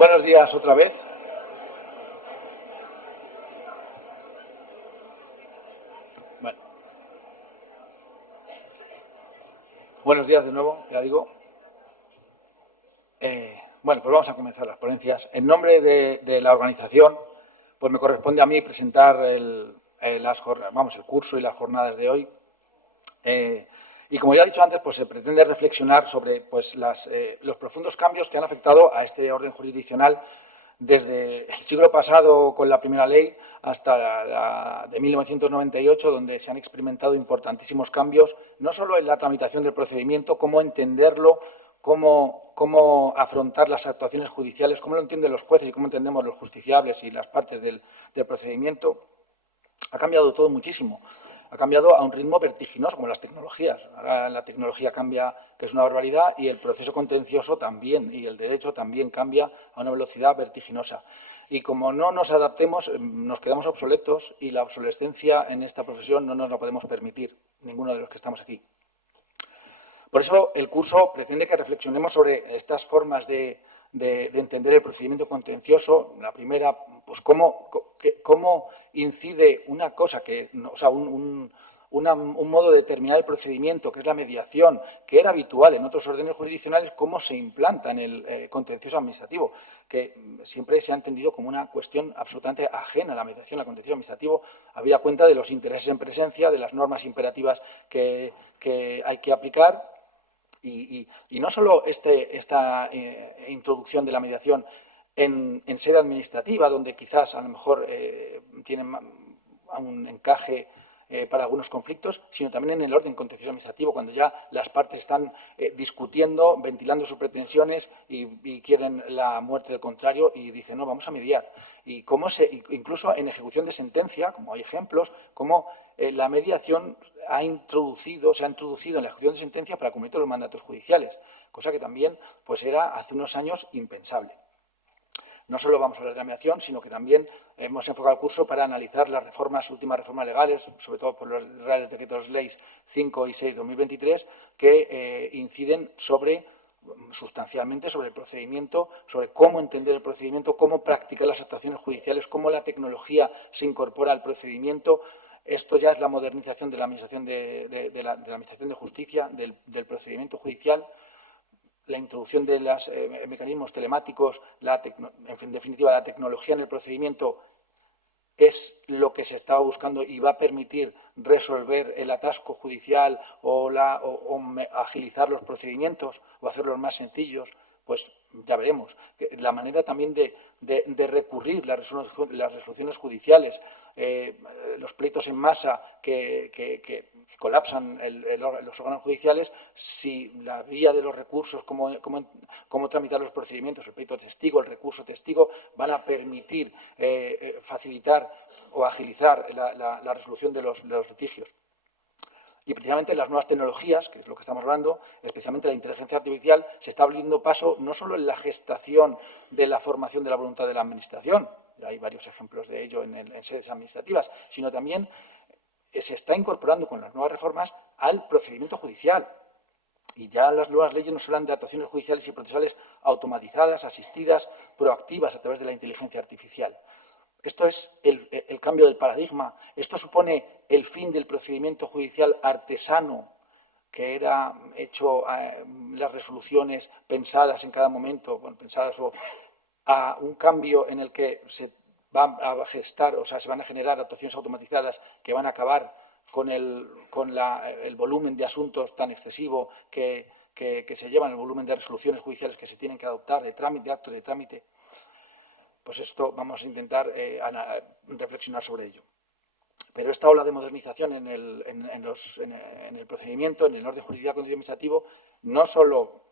Buenos días otra vez. Bueno. Buenos días de nuevo, ya digo. Bueno, pues vamos a comenzar las ponencias. En nombre de la organización, pues me corresponde a mí presentar el curso y las jornadas de hoy. Y como ya he dicho antes, pues se pretende reflexionar sobre pues, los profundos cambios que han afectado a este orden jurisdiccional desde el siglo pasado con la primera ley hasta la de 1998, donde se han experimentado importantísimos cambios, no solo en la tramitación del procedimiento, cómo entenderlo, cómo afrontar las actuaciones judiciales, cómo lo entienden los jueces y cómo entendemos los justiciables y las partes del procedimiento. Ha cambiado todo muchísimo. Ha cambiado a un ritmo vertiginoso, como las tecnologías. Ahora la tecnología cambia, que es una barbaridad, y el proceso contencioso también, y el derecho también cambia a una velocidad vertiginosa. Y como no nos adaptemos, nos quedamos obsoletos, y la obsolescencia en esta profesión no nos la podemos permitir, ninguno de los que estamos aquí. Por eso el curso pretende que reflexionemos sobre estas formas de entender el procedimiento contencioso. La primera, pues cómo incide una cosa, un modo de determinar el procedimiento, que es la mediación, que era habitual en otros órdenes jurisdiccionales, cómo se implanta en el contencioso administrativo, que siempre se ha entendido como una cuestión absolutamente ajena a la mediación, al contencioso administrativo, habida cuenta de los intereses en presencia, de las normas imperativas que hay que aplicar. Y no solo esta introducción de la mediación en sede administrativa, donde quizás a lo mejor tienen un encaje para algunos conflictos, sino también en el orden contencioso administrativo, cuando ya las partes están discutiendo, ventilando sus pretensiones y quieren la muerte del contrario y dicen, no, vamos a mediar. Y cómo incluso en ejecución de sentencia, como hay ejemplos, cómo la mediación se ha introducido en la ejecución de sentencia para cumplir los mandatos judiciales, cosa que también pues, era hace unos años impensable. No solo vamos a hablar de la mediación, sino que también hemos enfocado el curso para analizar las últimas reformas legales, sobre todo por los Reales Decretos Leyes 5 y 6 de 2023, que inciden sustancialmente sobre el procedimiento, sobre cómo entender el procedimiento, cómo practicar las actuaciones judiciales, cómo la tecnología se incorpora al procedimiento. Esto ya es la modernización de la Administración de Administración de Justicia, del procedimiento judicial, la introducción de los mecanismos telemáticos, en definitiva, la tecnología en el procedimiento es lo que se estaba buscando y va a permitir resolver el atasco judicial o agilizar los procedimientos o hacerlos más sencillos. Pues ya veremos. La manera también de recurrir las resoluciones judiciales, los pleitos en masa que colapsan los órganos judiciales, si la vía de los recursos, cómo tramitar los procedimientos, el pleito testigo, el recurso testigo, van a permitir facilitar o agilizar la resolución de los litigios. Y precisamente las nuevas tecnologías, que es lo que estamos hablando, especialmente la inteligencia artificial, se está abriendo paso no solo en la gestación de la formación de la voluntad de la Administración, hay varios ejemplos de ello en sedes administrativas, sino también se está incorporando con las nuevas reformas al procedimiento judicial. Y ya las nuevas leyes nos hablan de actuaciones judiciales y procesales automatizadas, asistidas, proactivas a través de la inteligencia artificial. Esto es el cambio del paradigma. Esto supone el fin del procedimiento judicial artesano, que era hecho las resoluciones pensadas en cada momento, a un cambio en el que se van a gestar, se van a generar actuaciones automatizadas que van a acabar con el volumen de asuntos tan excesivo que se llevan, el volumen de resoluciones judiciales que se tienen que adoptar, de actos de trámite. Pues esto vamos a intentar reflexionar sobre ello. Pero esta ola de modernización en el procedimiento, en el orden jurisdiccional administrativo, no solo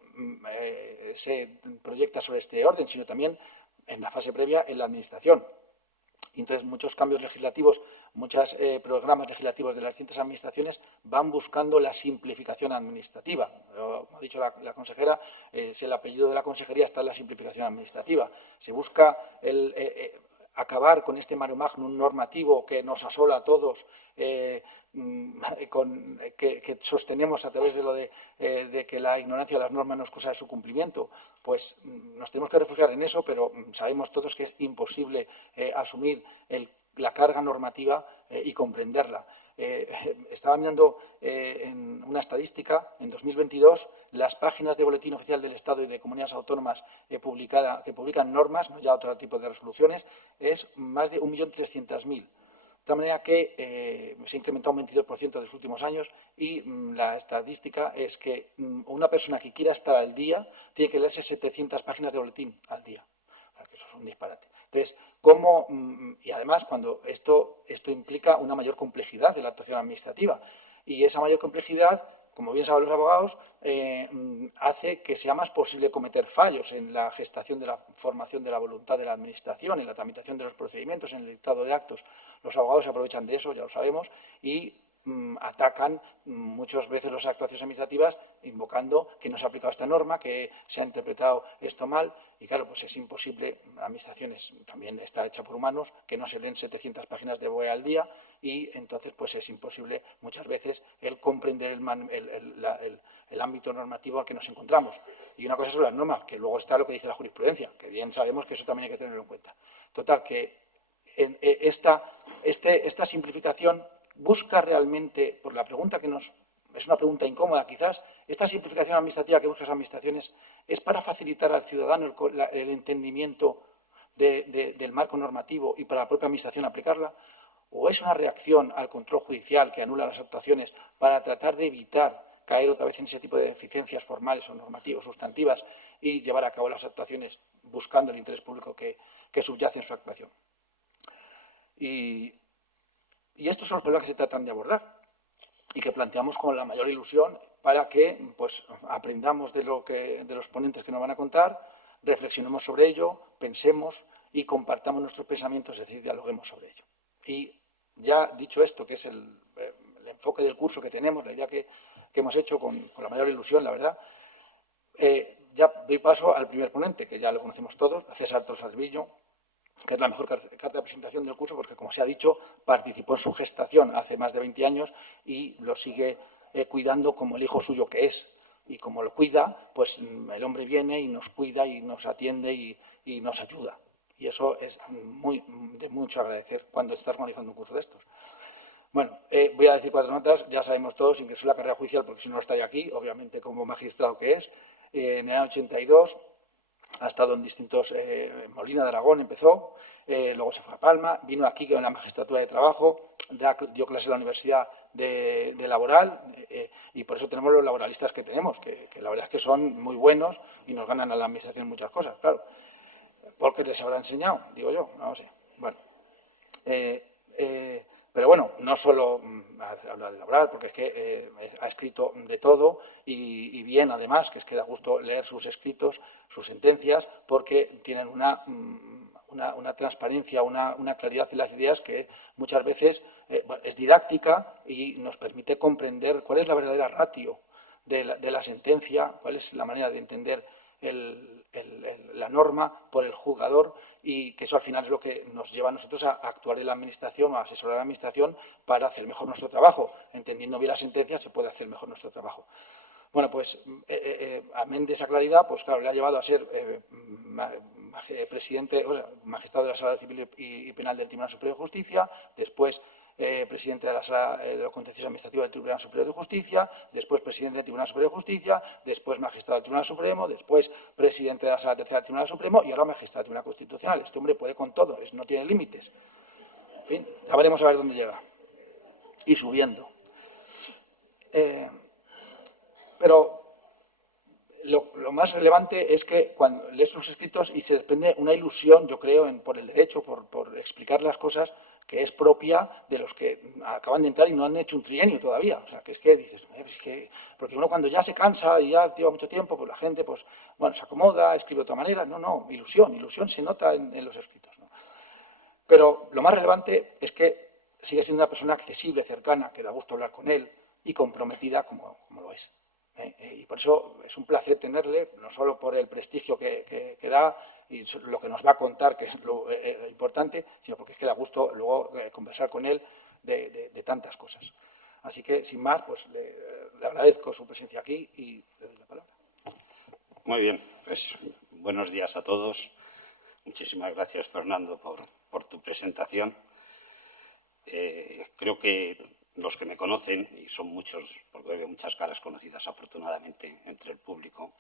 se proyecta sobre este orden, sino también en la fase previa en la administración. Y entonces muchos cambios legislativos, muchos programas legislativos de las distintas administraciones van buscando la simplificación administrativa. Como ha dicho la consejera, el apellido de la consejería está en la simplificación administrativa. Se busca acabar con este mare magnum normativo que nos asola a todos, que sostenemos a través de lo de que la ignorancia de las normas no es cosa de su cumplimiento, pues nos tenemos que refugiar en eso, pero sabemos todos que es imposible asumir la carga normativa y comprenderla. Estaba mirando en una estadística, en 2022, las páginas de Boletín Oficial del Estado y de comunidades autónomas que publican normas, no ya otro tipo de resoluciones, es más de 1.300.000. De tal manera que se ha incrementado un 22% en los últimos años y la estadística es que una persona que quiera estar al día tiene que leerse 700 páginas de boletín al día. O sea, que eso es un disparate. Entonces, y además, cuando esto implica una mayor complejidad de la actuación administrativa. Y esa mayor complejidad, como bien saben los abogados, hace que sea más posible cometer fallos en la gestación de la formación de la voluntad de la administración, en la tramitación de los procedimientos, en el dictado de actos. Los abogados se aprovechan de eso, ya lo sabemos, y atacan muchas veces las actuaciones administrativas invocando que no se ha aplicado esta norma, que se ha interpretado esto mal, y claro, pues es imposible. La administración también está hecha por humanos, que no se leen 700 páginas de BOE al día, y entonces pues es imposible muchas veces el comprender el ámbito normativo al que nos encontramos. Y una cosa son las normas, que luego está lo que dice la jurisprudencia, que bien sabemos que eso también hay que tenerlo en cuenta. Total, que esta simplificación busca realmente, por la pregunta que es una pregunta incómoda quizás, esta simplificación administrativa que buscan las administraciones es para facilitar al ciudadano el entendimiento del marco normativo y para la propia administración aplicarla, o es una reacción al control judicial que anula las actuaciones para tratar de evitar caer otra vez en ese tipo de deficiencias formales o normativas, sustantivas, y llevar a cabo las actuaciones buscando el interés público que subyace en su actuación. Y estos son los problemas que se tratan de abordar y que planteamos con la mayor ilusión para que pues, aprendamos de los ponentes que nos van a contar, reflexionemos sobre ello, pensemos y compartamos nuestros pensamientos, es decir, dialoguemos sobre ello. Y ya dicho esto, que es el enfoque del curso que tenemos, la idea que hemos hecho con la mayor ilusión, la verdad, ya doy paso al primer ponente, que ya lo conocemos todos, a César Torsalvillo, que es la mejor carta de presentación del curso, porque, como se ha dicho, participó en su gestación hace más de 20 años y lo sigue cuidando como el hijo suyo que es. Y como lo cuida, pues el hombre viene y nos cuida y nos atiende y nos ayuda. Y eso es de mucho agradecer cuando estás organizando un curso de estos. Bueno, voy a decir 4 notas. Ya sabemos todos, ingresó en la carrera judicial porque si no estaría aquí, obviamente como magistrado que es. En el año 82 ha estado en distintos, Molina de Aragón empezó, luego se fue a Palma, vino aquí con la magistratura de trabajo, dio clase en la Universidad de Laboral, y por eso tenemos los laboralistas que tenemos, que la verdad es que son muy buenos y nos ganan a la administración en muchas cosas, claro. Porque les habrá enseñado, digo yo, no lo sé. Bueno, pero bueno, no solo habla de laboral, porque es que ha escrito de todo y bien, además, que es que da gusto leer sus escritos, sus sentencias, porque tienen una transparencia, una claridad en las ideas que muchas veces es didáctica y nos permite comprender cuál es la verdadera ratio de la sentencia, cuál es la manera de entender la norma por el juzgador, y que eso al final es lo que nos lleva a nosotros a actuar en la administración o a asesorar a la administración para hacer mejor nuestro trabajo. Entendiendo bien la sentencia se puede hacer mejor nuestro trabajo. Bueno, pues amén de esa claridad, pues claro, le ha llevado a ser presidente, o sea, magistrado de la Sala Civil y Penal del Tribunal Superior de Justicia, después presidente de la Sala de los Contenciosos Administrativos del Tribunal Superior de Justicia, después presidente del Tribunal Superior de Justicia, después magistrado del Tribunal Supremo, después presidente de la Sala Tercera del Tribunal Supremo y ahora magistrado del Tribunal Constitucional. Este hombre puede con todo, no tiene límites. En fin, ya veremos a ver dónde llega. Y subiendo. Pero lo más relevante es que cuando lees sus escritos y se desprende una ilusión, yo creo, por el derecho, por explicar las cosas, que es propia de los que acaban de entrar y no han hecho un trienio todavía. O sea, que es que dices, porque uno cuando ya se cansa y ya lleva mucho tiempo, pues la gente, pues, bueno, se acomoda, escribe de otra manera. No, ilusión se nota en los escritos, ¿no? Pero lo más relevante es que sigue siendo una persona accesible, cercana, que da gusto hablar con él y comprometida como lo es. Y por eso es un placer tenerle, no solo por el prestigio que da y lo que nos va a contar, que es lo importante, sino porque es que da gusto luego conversar con él de tantas cosas. Así que, sin más, pues le agradezco su presencia aquí y le doy la palabra. Muy bien, pues buenos días a todos. Muchísimas gracias, Fernando, por tu presentación. Creo que los que me conocen, y son muchos, porque veo muchas caras conocidas afortunadamente entre el público,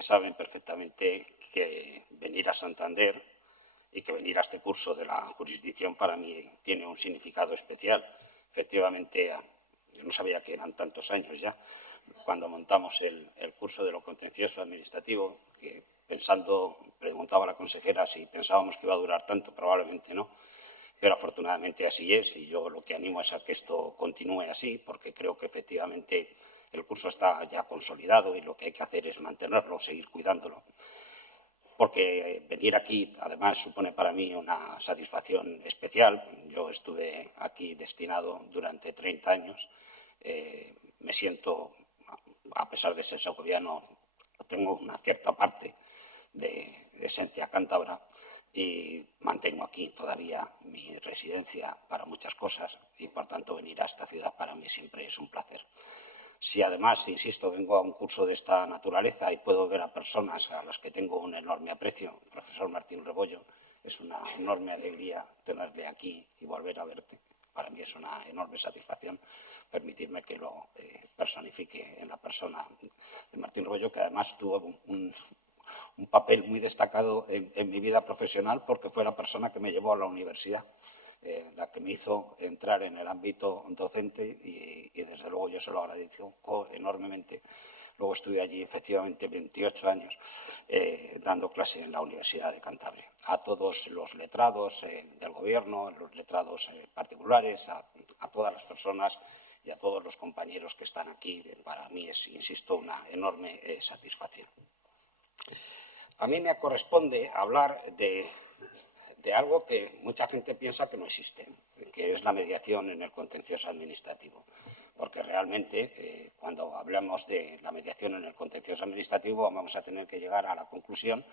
saben perfectamente que venir a Santander y que venir a este curso de la jurisdicción para mí tiene un significado especial. Efectivamente, yo no sabía que eran tantos años ya, cuando montamos el curso de lo contencioso administrativo, que preguntaba a la consejera si pensábamos que iba a durar tanto, probablemente no, pero afortunadamente así es, y yo lo que animo es a que esto continúe así, porque creo que efectivamente el curso está ya consolidado y lo que hay que hacer es mantenerlo, seguir cuidándolo. Porque venir aquí, además, supone para mí una satisfacción especial. Yo estuve aquí destinado durante 30 años. Me siento, a pesar de ser segoviano, tengo una cierta parte de esencia cántabra y mantengo aquí todavía mi residencia para muchas cosas y, por tanto, venir a esta ciudad para mí siempre es un placer. Si además, insisto, vengo a un curso de esta naturaleza y puedo ver a personas a las que tengo un enorme aprecio, el profesor Martín Rebollo, es una enorme alegría tenerle aquí y volver a verte. Para mí es una enorme satisfacción permitirme que lo personifique en la persona de Martín Rebollo, que además tuvo un papel muy destacado en mi vida profesional porque fue la persona que me llevó a la universidad. La que me hizo entrar en el ámbito docente y desde luego yo se lo agradezco enormemente. Luego estuve allí efectivamente 28 años dando clase en la Universidad de Cantabria. A todos los letrados del gobierno, los letrados particulares, a todas las personas y a todos los compañeros que están aquí, para mí es, insisto, una enorme satisfacción. A mí me corresponde hablar de algo que mucha gente piensa que no existe, que es la mediación en el contencioso administrativo. Porque realmente, cuando hablamos de la mediación en el contencioso administrativo, vamos a tener que llegar a la conclusión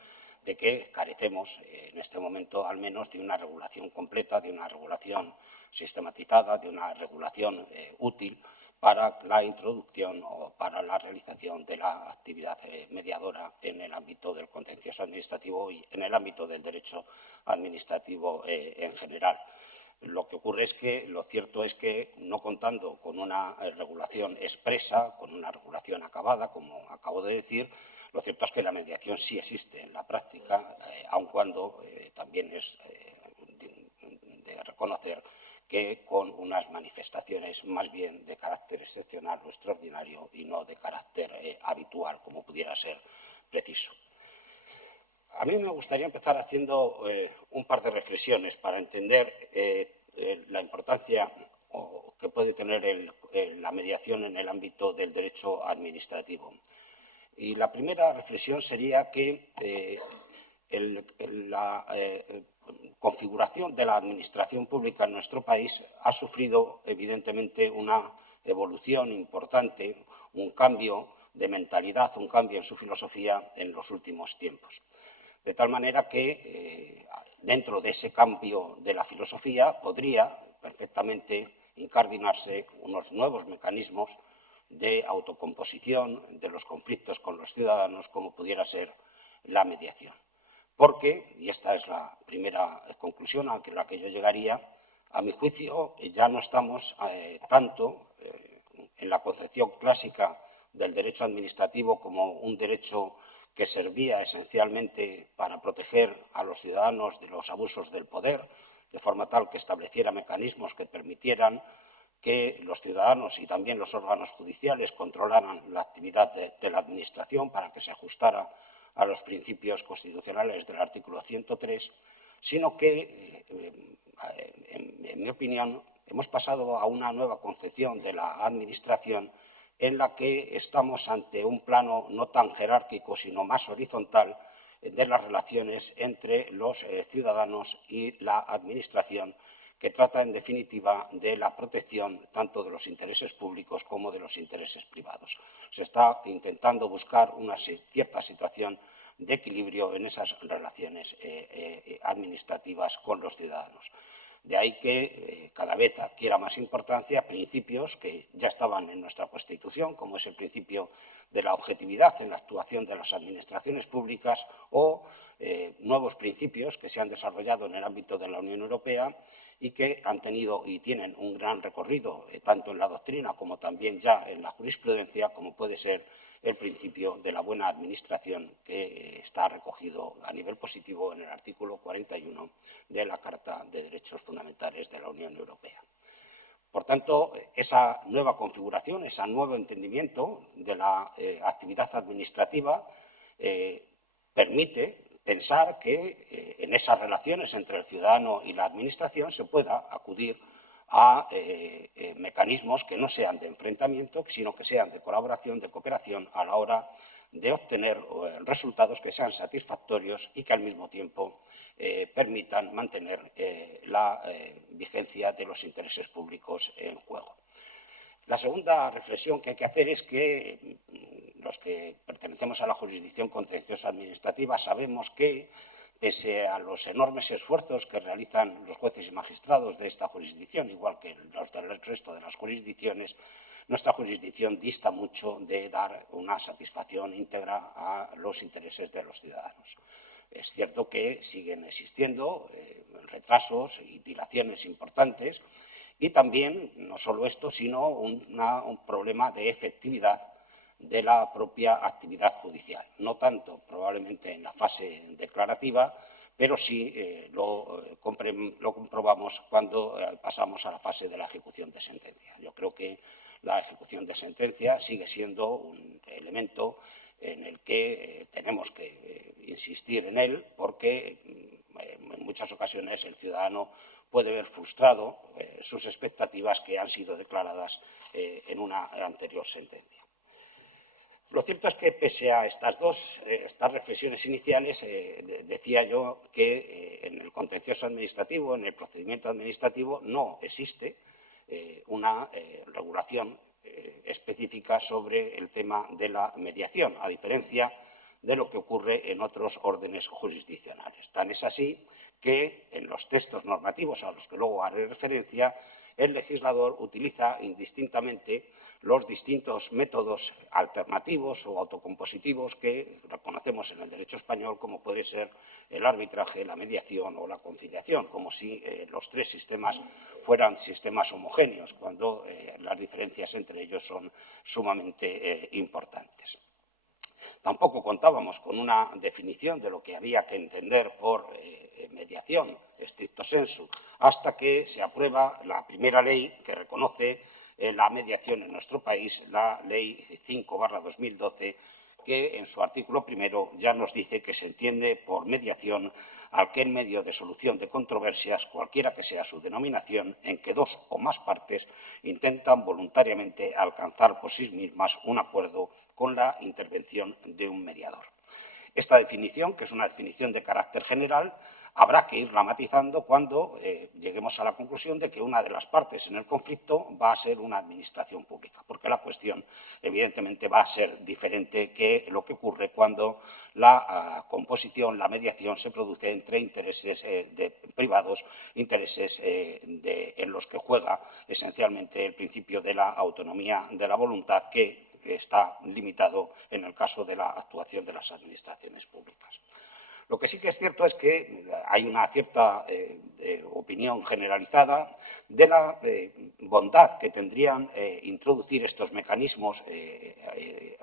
de que carecemos, en este momento al menos, de una regulación completa, de una regulación sistematizada, de una regulación útil para la introducción o para la realización de la actividad mediadora en el ámbito del contencioso administrativo y en el ámbito del derecho administrativo en general. Lo que ocurre es que lo cierto es que, no contando con una regulación expresa, con una regulación acabada, como acabo de decir, lo cierto es que la mediación sí existe en la práctica, aun cuando también es de reconocer que con unas manifestaciones más bien de carácter excepcional o extraordinario y no de carácter habitual, como pudiera ser preciso. A mí me gustaría empezar haciendo un par de reflexiones para entender la importancia que puede tener la mediación en el ámbito del derecho administrativo. Y la primera reflexión sería que la configuración de la administración pública en nuestro país ha sufrido evidentemente una evolución importante, un cambio de mentalidad, un cambio en su filosofía en los últimos tiempos. De tal manera que dentro de ese cambio de la filosofía podría perfectamente incardinarse unos nuevos mecanismos de autocomposición de los conflictos con los ciudadanos, como pudiera ser la mediación. Porque, y esta es la primera conclusión a la que yo llegaría, a mi juicio ya no estamos tanto en la concepción clásica del derecho administrativo como un derecho que servía esencialmente para proteger a los ciudadanos de los abusos del poder, de forma tal que estableciera mecanismos que permitieran que los ciudadanos y también los órganos judiciales controlaran la actividad de la Administración para que se ajustara a los principios constitucionales del artículo 103, sino que, en mi opinión, hemos pasado a una nueva concepción de la Administración en la que estamos ante un plano no tan jerárquico, sino más horizontal, de las relaciones entre los ciudadanos y la Administración, que trata, en definitiva, de la protección tanto de los intereses públicos como de los intereses privados. Se está intentando buscar una cierta situación de equilibrio en esas relaciones administrativas con los ciudadanos. De ahí que cada vez adquiera más importancia principios que ya estaban en nuestra Constitución, como es el principio de la objetividad en la actuación de las administraciones públicas, o nuevos principios que se han desarrollado en el ámbito de la Unión Europea y que han tenido y tienen un gran recorrido tanto en la doctrina como también ya en la jurisprudencia, como puede ser el principio de la buena administración, que está recogido a nivel positivo en el artículo 41 de la Carta de Derechos Fundamentales de la Unión Europea. Por tanto, esa nueva configuración, ese nuevo entendimiento de la actividad administrativa permite pensar que en esas relaciones entre el ciudadano y la administración se pueda acudir a mecanismos que no sean de enfrentamiento, sino que sean de colaboración, de cooperación a la hora de obtener resultados que sean satisfactorios y que al mismo tiempo permitan mantener la vigencia de los intereses públicos en juego. La segunda reflexión que hay que hacer es que los que pertenecemos a la jurisdicción contenciosa administrativa sabemos que, pese a los enormes esfuerzos que realizan los jueces y magistrados de esta jurisdicción, igual que los del resto de las jurisdicciones, nuestra jurisdicción dista mucho de dar una satisfacción íntegra a los intereses de los ciudadanos. Es cierto que siguen existiendo retrasos y dilaciones importantes y también, no solo esto, sino un problema de efectividad de la propia actividad judicial. No tanto probablemente en la fase declarativa, pero sí lo comprobamos cuando pasamos a la fase de la ejecución de sentencia. Yo creo que la ejecución de sentencia sigue siendo un elemento en el que tenemos que insistir en él, porque en muchas ocasiones el ciudadano puede ver frustrado sus expectativas que han sido declaradas en una anterior sentencia. Lo cierto es que, pese a estas reflexiones iniciales, decía yo que en el contencioso administrativo, en el procedimiento administrativo, no existe una regulación específica sobre el tema de la mediación, a diferencia de lo que ocurre en otros órdenes jurisdiccionales. Tan es así que en los textos normativos a los que luego haré referencia, el legislador utiliza indistintamente los distintos métodos alternativos o autocompositivos que reconocemos en el derecho español, como puede ser el arbitraje, la mediación o la conciliación, como si los tres sistemas fueran sistemas homogéneos, cuando las diferencias entre ellos son sumamente importantes. Tampoco contábamos con una definición de lo que había que entender por mediación, stricto sensu, hasta que se aprueba la primera ley que reconoce la mediación en nuestro país, la Ley 5/2012, que en su artículo primero ya nos dice que se entiende por mediación aquel medio de solución de controversias, cualquiera que sea su denominación, en que dos o más partes intentan voluntariamente alcanzar por sí mismas un acuerdo con la intervención de un mediador. Esta definición, que es una definición de carácter general, habrá que irla matizando cuando lleguemos a la conclusión de que una de las partes en el conflicto va a ser una administración pública, porque la cuestión, evidentemente, va a ser diferente que lo que ocurre cuando la composición, la mediación, se produce entre intereses privados, intereses en los que juega esencialmente el principio de la autonomía de la voluntad, que está limitado en el caso de la actuación de las administraciones públicas. Lo que sí que es cierto es que hay una cierta opinión generalizada de la bondad que tendrían introducir estos mecanismos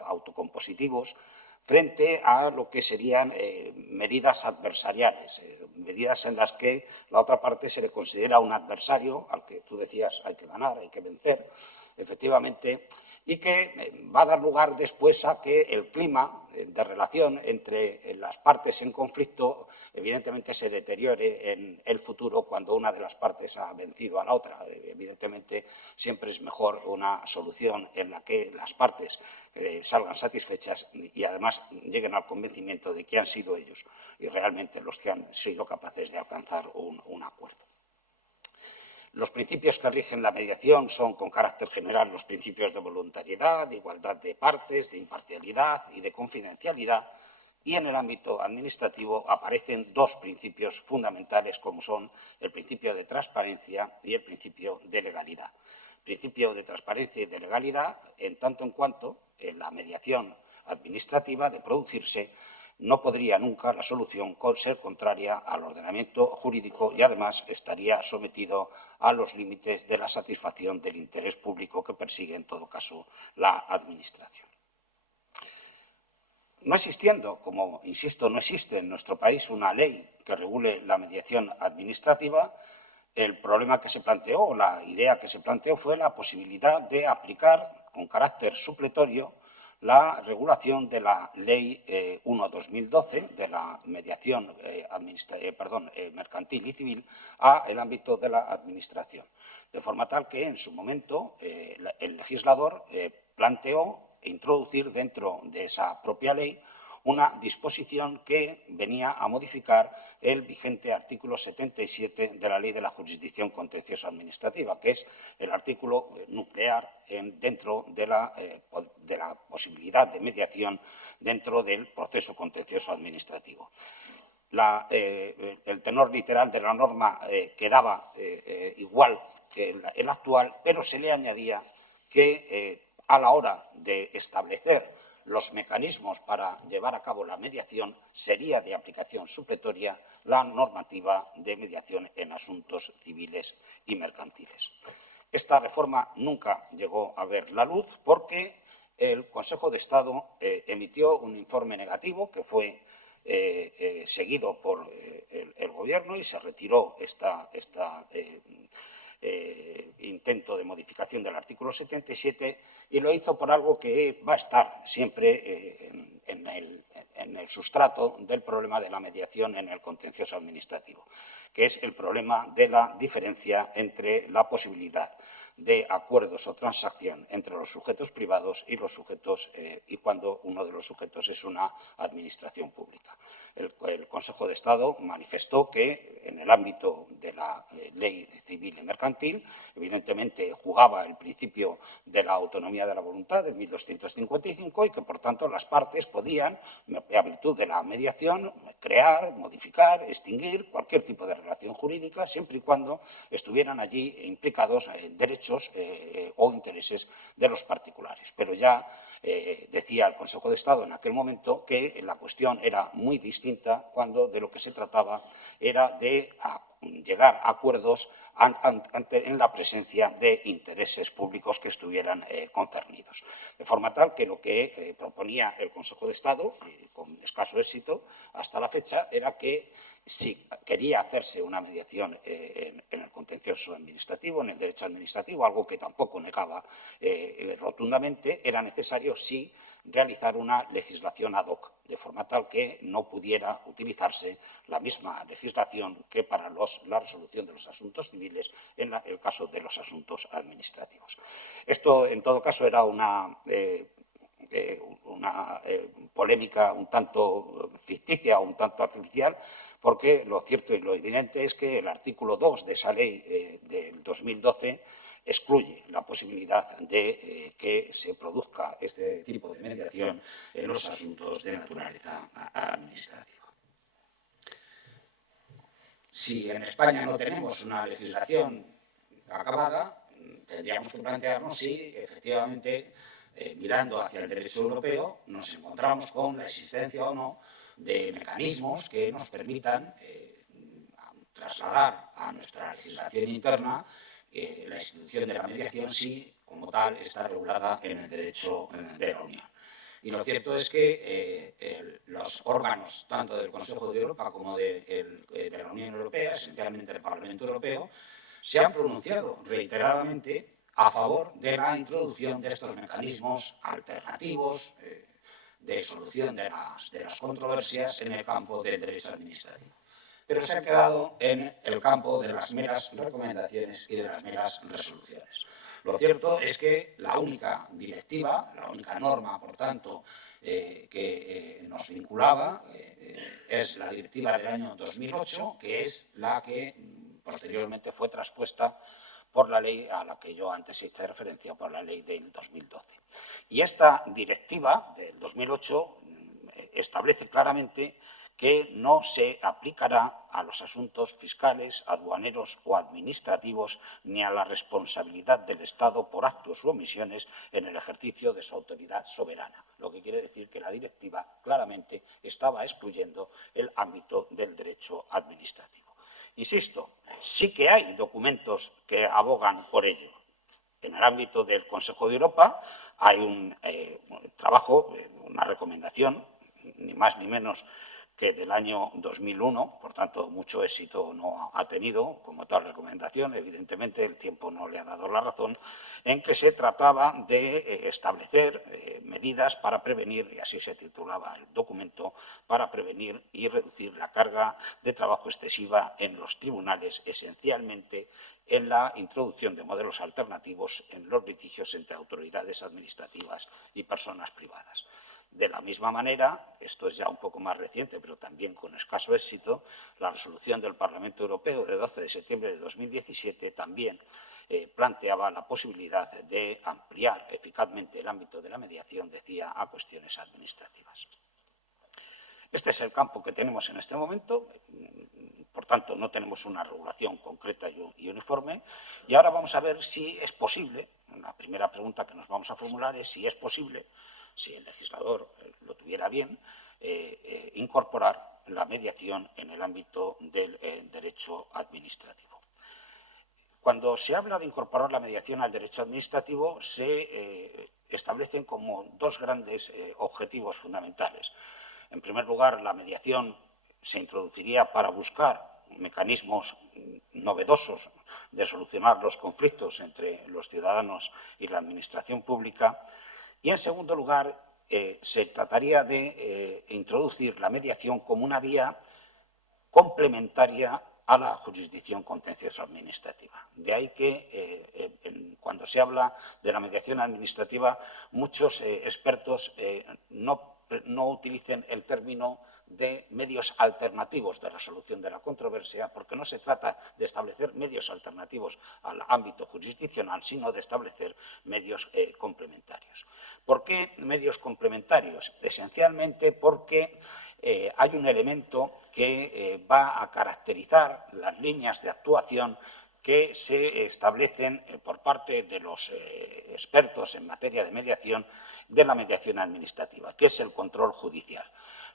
autocompositivos frente a lo que serían medidas adversariales, medidas en las que la otra parte se le considera un adversario al que tú decías hay que ganar, hay que vencer, efectivamente, y que va a dar lugar después a que el clima de relación entre las partes en conflicto evidentemente se deteriore en el futuro cuando una de las partes ha vencido a la otra. Evidentemente siempre es mejor una solución en la que las partes salgan satisfechas y además lleguen al convencimiento de que han sido ellos y realmente los que han sido capaces de alcanzar un acuerdo. Los principios que rigen la mediación son, con carácter general, los principios de voluntariedad, de igualdad de partes, de imparcialidad y de confidencialidad, y en el ámbito administrativo aparecen dos principios fundamentales, como son el principio de transparencia y el principio de legalidad. Principio de transparencia y de legalidad, en tanto en cuanto en la mediación administrativa, de producirse, no podría nunca la solución ser contraria al ordenamiento jurídico y, además, estaría sometido a los límites de la satisfacción del interés público que persigue, en todo caso, la Administración. No existiendo, como insisto, no existe en nuestro país una ley que regule la mediación administrativa, el problema que se planteó, o la idea que se planteó, fue la posibilidad de aplicar con carácter supletorio la regulación de la Ley 1/2012 de la mediación mercantil y civil al ámbito de la Administración. De forma tal que, en su momento, el legislador planteó introducir dentro de esa propia ley una disposición que venía a modificar el vigente artículo 77 de la Ley de la Jurisdicción Contencioso Administrativa, que es el artículo nuclear dentro de la posibilidad de mediación dentro del proceso contencioso administrativo. El tenor literal de la norma quedaba igual que el actual, pero se le añadía que a la hora de establecer los mecanismos para llevar a cabo la mediación sería de aplicación supletoria la normativa de mediación en asuntos civiles y mercantiles. Esta reforma nunca llegó a ver la luz porque el Consejo de Estado emitió un informe negativo que fue seguido por el Gobierno y se retiró intento de modificación del artículo 77 y lo hizo por algo que va a estar siempre en el sustrato del problema de la mediación en el contencioso administrativo, que es el problema de la diferencia entre la posibilidad de acuerdos o transacción entre los sujetos privados y los sujetos y cuando uno de los sujetos es una administración pública. El Consejo de Estado manifestó que en el ámbito de la ley civil y mercantil, evidentemente jugaba el principio de la autonomía de la voluntad de 1255 y que, por tanto, las partes podían, a virtud de la mediación, crear, modificar, extinguir cualquier tipo de relación jurídica, siempre y cuando estuvieran allí implicados derechos o intereses de los particulares. Pero ya decía el Consejo de Estado en aquel momento que la cuestión era muy distinta cuando de lo que se trataba era de llegar a acuerdos en la presencia de intereses públicos que estuvieran concernidos. De forma tal que lo que proponía el Consejo de Estado, con escaso éxito hasta la fecha, era que si quería hacerse una mediación en el contencioso administrativo, en el derecho administrativo, algo que tampoco negaba rotundamente, era necesario sí realizar una legislación ad hoc, de forma tal que no pudiera utilizarse la misma legislación que para la resolución de los asuntos civiles en el caso de los asuntos administrativos. Esto, en todo caso, era una polémica un tanto ficticia, un tanto artificial, porque lo cierto y lo evidente es que el artículo 2 de esa ley del 2012 excluye la posibilidad de que se produzca este tipo de mediación en los asuntos de naturaleza administrativa. Si en España no tenemos una legislación acabada, tendríamos que plantearnos si efectivamente, mirando hacia el derecho europeo, nos encontramos con la existencia o no de mecanismos que nos permitan trasladar a nuestra legislación interna la institución de la mediación si, como tal, está regulada en el derecho de la Unión. Y lo cierto es que los órganos, tanto del Consejo de Europa como de la Unión Europea, esencialmente del Parlamento Europeo, se han pronunciado reiteradamente a favor de la introducción de estos mecanismos alternativos de solución de las controversias en el campo del derecho administrativo. Pero se ha quedado en el campo de las meras recomendaciones y de las meras resoluciones. Lo cierto es que la única directiva, la única norma, por tanto, que nos vinculaba es la directiva del año 2008, que es la que posteriormente fue traspuesta por la ley a la que yo antes hice referencia, por la ley del 2012. Y esta directiva del 2008 establece claramente que no se aplicará a los asuntos fiscales, aduaneros o administrativos ni a la responsabilidad del Estado por actos u omisiones en el ejercicio de su autoridad soberana, lo que quiere decir que la directiva claramente estaba excluyendo el ámbito del derecho administrativo. Insisto, sí que hay documentos que abogan por ello. En el ámbito del Consejo de Europa hay un trabajo, una recomendación, ni más ni menos que del año 2001, por tanto, mucho éxito no ha tenido como tal recomendación, evidentemente el tiempo no le ha dado la razón, en que se trataba de establecer medidas para prevenir, y así se titulaba el documento, para prevenir y reducir la carga de trabajo excesiva en los tribunales, esencialmente en la introducción de modelos alternativos en los litigios entre autoridades administrativas y personas privadas. De la misma manera, esto es ya un poco más reciente, pero también con escaso éxito, la resolución del Parlamento Europeo de 12 de septiembre de 2017 también planteaba la posibilidad de ampliar eficazmente el ámbito de la mediación, decía, a cuestiones administrativas. Este es el campo que tenemos en este momento. Por tanto, no tenemos una regulación concreta y uniforme. Y ahora vamos a ver si es posible, la primera pregunta que nos vamos a formular es si es posible, si el legislador lo tuviera bien, incorporar la mediación en el ámbito del derecho administrativo. Cuando se habla de incorporar la mediación al derecho administrativo, se establecen como dos grandes objetivos fundamentales. En primer lugar, la mediación se introduciría para buscar mecanismos novedosos de solucionar los conflictos entre los ciudadanos y la administración pública. Y, en segundo lugar, se trataría de introducir la mediación como una vía complementaria a la jurisdicción contencioso administrativa. De ahí que cuando se habla de la mediación administrativa, muchos expertos no utilicen el término de medios alternativos de resolución de la controversia, porque no se trata de establecer medios alternativos al ámbito jurisdiccional, sino de establecer medios complementarios. ¿Por qué medios complementarios? Esencialmente porque hay un elemento que va a caracterizar las líneas de actuación que se establecen por parte de los expertos en materia de mediación, de la mediación administrativa, que es el control judicial.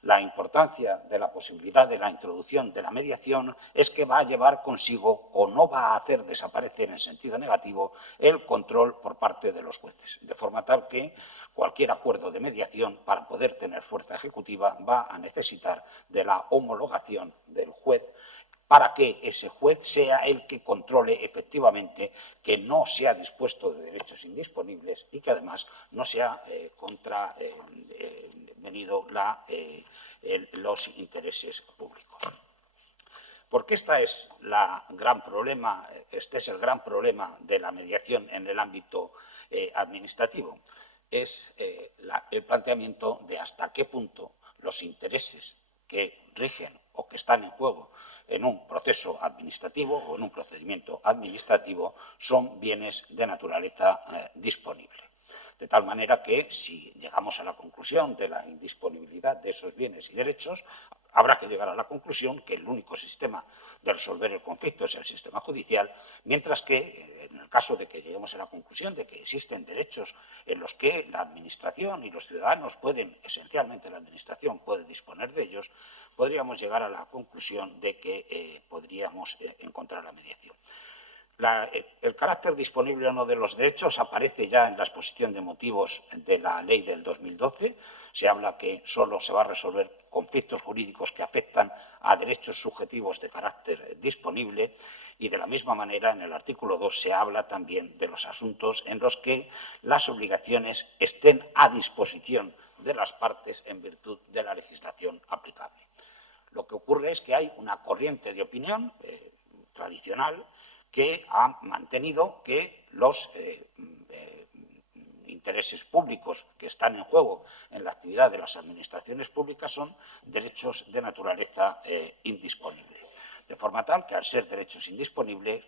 La importancia de la posibilidad de la introducción de la mediación es que va a llevar consigo o no va a hacer desaparecer en sentido negativo el control por parte de los jueces, de forma tal que cualquier acuerdo de mediación, para poder tener fuerza ejecutiva, va a necesitar de la homologación del juez para que ese juez sea el que controle efectivamente que no se ha dispuesto de derechos indisponibles y que además no se ha contravenido los intereses públicos. Porque este es el gran problema de la mediación en el ámbito administrativo. Es el planteamiento de hasta qué punto los intereses que rigen o que están en juego en un proceso administrativo o en un procedimiento administrativo son bienes de naturaleza disponible. De tal manera que, si llegamos a la conclusión de la indisponibilidad de esos bienes y derechos, habrá que llegar a la conclusión que el único sistema de resolver el conflicto es el sistema judicial, mientras que, en el caso de que lleguemos a la conclusión de que existen derechos en los que la Administración y los ciudadanos pueden, esencialmente la Administración puede disponer de ellos, podríamos llegar a la conclusión de que podríamos encontrar la mediación. El carácter disponible o no de los derechos aparece ya en la exposición de motivos de la ley del 2012. Se habla que solo se va a resolver conflictos jurídicos que afectan a derechos subjetivos de carácter disponible, y de la misma manera en el artículo 2 se habla también de los asuntos en los que las obligaciones estén a disposición de las partes en virtud de la legislación aplicable. Lo que ocurre es que hay una corriente de opinión tradicional que ha mantenido que los intereses públicos que están en juego en la actividad de las administraciones públicas son derechos de naturaleza indisponible. de forma tal que, al ser derechos indisponibles,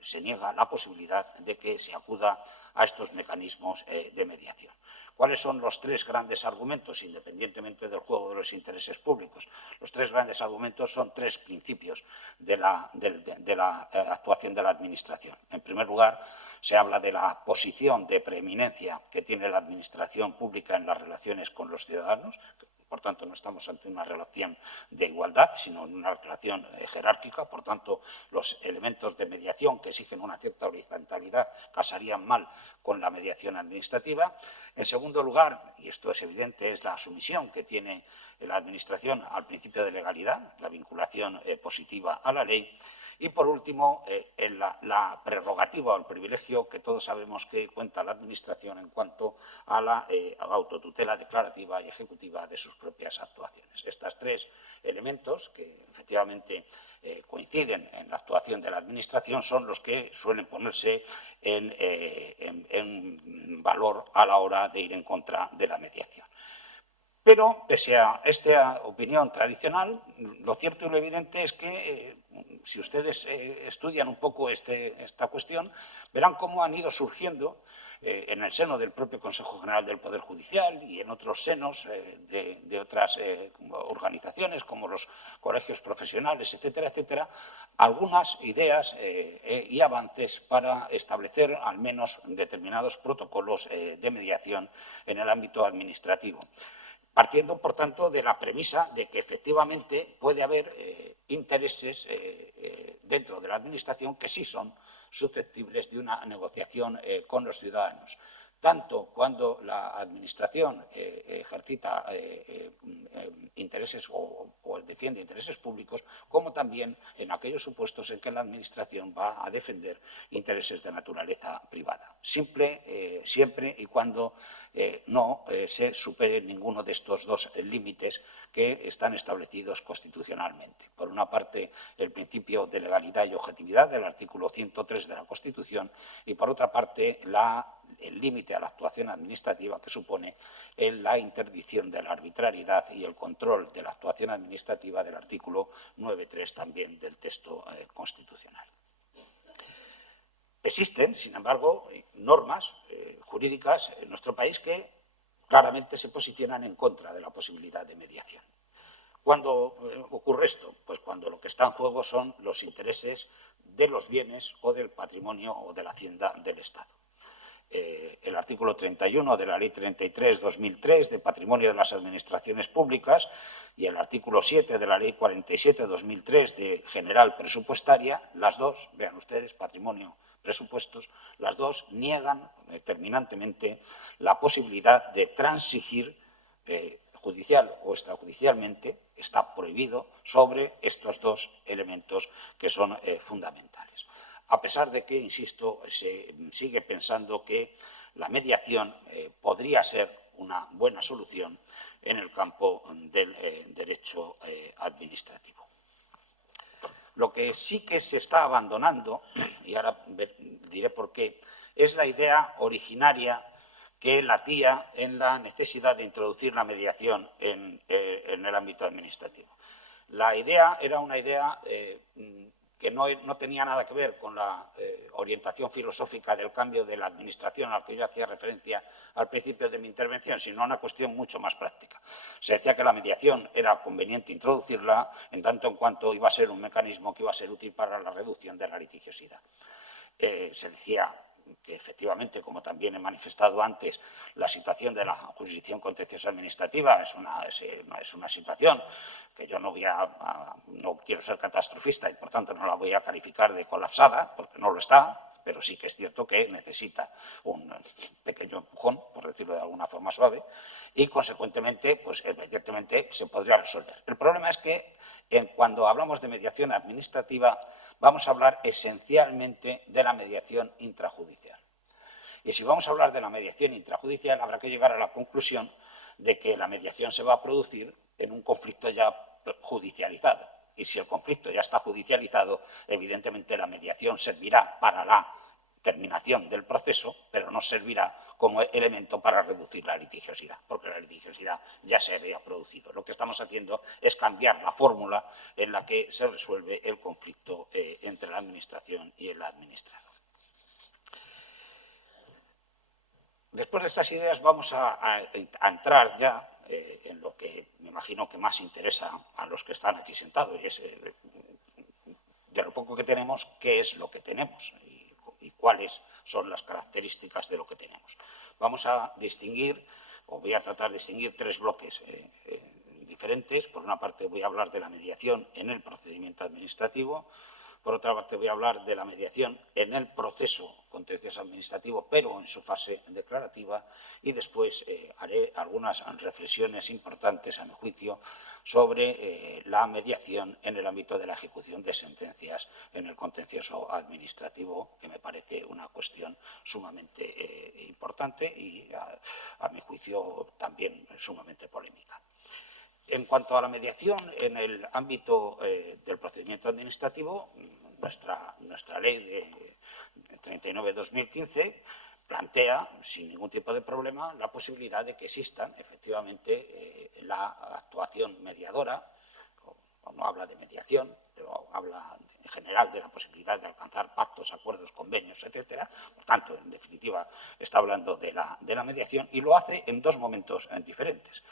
se niega la posibilidad de que se acuda a estos mecanismos de mediación. ¿Cuáles son los tres grandes argumentos, independientemente del juego de los intereses públicos? Los tres grandes argumentos son tres principios de la actuación de la Administración. En primer lugar, se habla de la posición de preeminencia que tiene la Administración pública en las relaciones con los ciudadanos. Por tanto, no estamos ante una relación de igualdad, sino en una relación jerárquica. Por tanto, los elementos de mediación que exigen una cierta horizontalidad casarían mal con la mediación administrativa. En segundo lugar, y esto es evidente, es la sumisión que tiene la Administración al principio de legalidad, la vinculación positiva a la ley. Y, por último, la prerrogativa o el privilegio que todos sabemos que cuenta la Administración en cuanto a la autotutela declarativa y ejecutiva de sus propias actuaciones. Estos tres elementos, que efectivamente coinciden en la actuación de la Administración, son los que suelen ponerse en valor a la hora de ir en contra de la mediación. Pero, pese a esta opinión tradicional, lo cierto y lo evidente es que, si ustedes estudian un poco esta cuestión, verán cómo han ido surgiendo en el seno del propio Consejo General del Poder Judicial y en otros senos de otras organizaciones, como los colegios profesionales, etcétera, etcétera, algunas ideas y avances para establecer al menos determinados protocolos de mediación en el ámbito administrativo, partiendo, por tanto, de la premisa de que efectivamente puede haber intereses dentro de la Administración que sí son susceptibles de una negociación con los ciudadanos, tanto cuando la Administración ejercita intereses o defiende intereses públicos, como también en aquellos supuestos en que la Administración va a defender intereses de naturaleza privada, siempre y cuando no se supere ninguno de estos dos límites que están establecidos constitucionalmente. Por una parte, el principio de legalidad y objetividad del artículo 103 de la Constitución y, por otra parte, el límite a la actuación administrativa que supone la interdicción de la arbitrariedad y el control de la actuación administrativa del artículo 9.3 también del texto constitucional. Existen, sin embargo, normas jurídicas en nuestro país que claramente se posicionan en contra de la posibilidad de mediación. ¿Cuándo ocurre esto? Pues cuando lo que está en juego son los intereses de los bienes o del patrimonio o de la hacienda del Estado. El artículo 31 de la Ley 33/2003 de Patrimonio de las Administraciones Públicas y el artículo 7 de la Ley 47/2003 de General Presupuestaria, las dos, vean ustedes, patrimonio, presupuestos, las dos niegan terminantemente la posibilidad de transigir judicial o extrajudicialmente, está prohibido, sobre estos dos elementos que son fundamentales. A pesar de que, insisto, se sigue pensando que la mediación podría ser una buena solución en el campo del derecho administrativo. Lo que sí que se está abandonando, y ahora diré por qué, es la idea originaria que latía en la necesidad de introducir la mediación en el ámbito administrativo. La idea era una idea que no tenía nada que ver con la orientación filosófica del cambio de la Administración al que yo hacía referencia al principio de mi intervención, sino una cuestión mucho más práctica. Se decía que la mediación era conveniente introducirla en tanto en cuanto iba a ser un mecanismo que iba a ser útil para la reducción de la litigiosidad. Se decía que, efectivamente, como también he manifestado antes, la situación de la jurisdicción contenciosa administrativa es una situación que yo no quiero ser catastrofista y, por tanto, no la voy a calificar de colapsada, porque no lo está, pero sí que es cierto que necesita un pequeño empujón, por decirlo de alguna forma suave, y, consecuentemente, pues evidentemente se podría resolver. El problema es que cuando hablamos de mediación administrativa vamos a hablar esencialmente de la mediación intrajudicial. Y si vamos a hablar de la mediación intrajudicial, habrá que llegar a la conclusión de que la mediación se va a producir en un conflicto ya judicializado. Y si el conflicto ya está judicializado, evidentemente la mediación servirá para la terminación del proceso, pero no servirá como elemento para reducir la litigiosidad, porque la litigiosidad ya se había producido. Lo que estamos haciendo es cambiar la fórmula en la que se resuelve el conflicto entre la Administración y el administrador. Después de estas ideas vamos a entrar ya en lo que me imagino que más interesa a los que están aquí sentados, y es de lo poco que tenemos, qué es lo que tenemos y cuáles son las características de lo que tenemos. Vamos a distinguir, o voy a tratar de distinguir, tres bloques diferentes. Por una parte voy a hablar de la mediación en el procedimiento administrativo. Por otra parte, voy a hablar de la mediación en el proceso contencioso administrativo, pero en su fase declarativa, y después haré algunas reflexiones importantes, a mi juicio, sobre la mediación en el ámbito de la ejecución de sentencias en el contencioso administrativo, que me parece una cuestión sumamente importante y, a mi juicio, también sumamente polémica. En cuanto a la mediación en el ámbito del procedimiento administrativo, nuestra ley de 39/2015 plantea, sin ningún tipo de problema, la posibilidad de que existan, efectivamente, la actuación mediadora. No habla de mediación, pero habla en general de la posibilidad de alcanzar pactos, acuerdos, convenios, etcétera. Por tanto, en definitiva, está hablando de la mediación, y lo hace en dos momentos diferentes.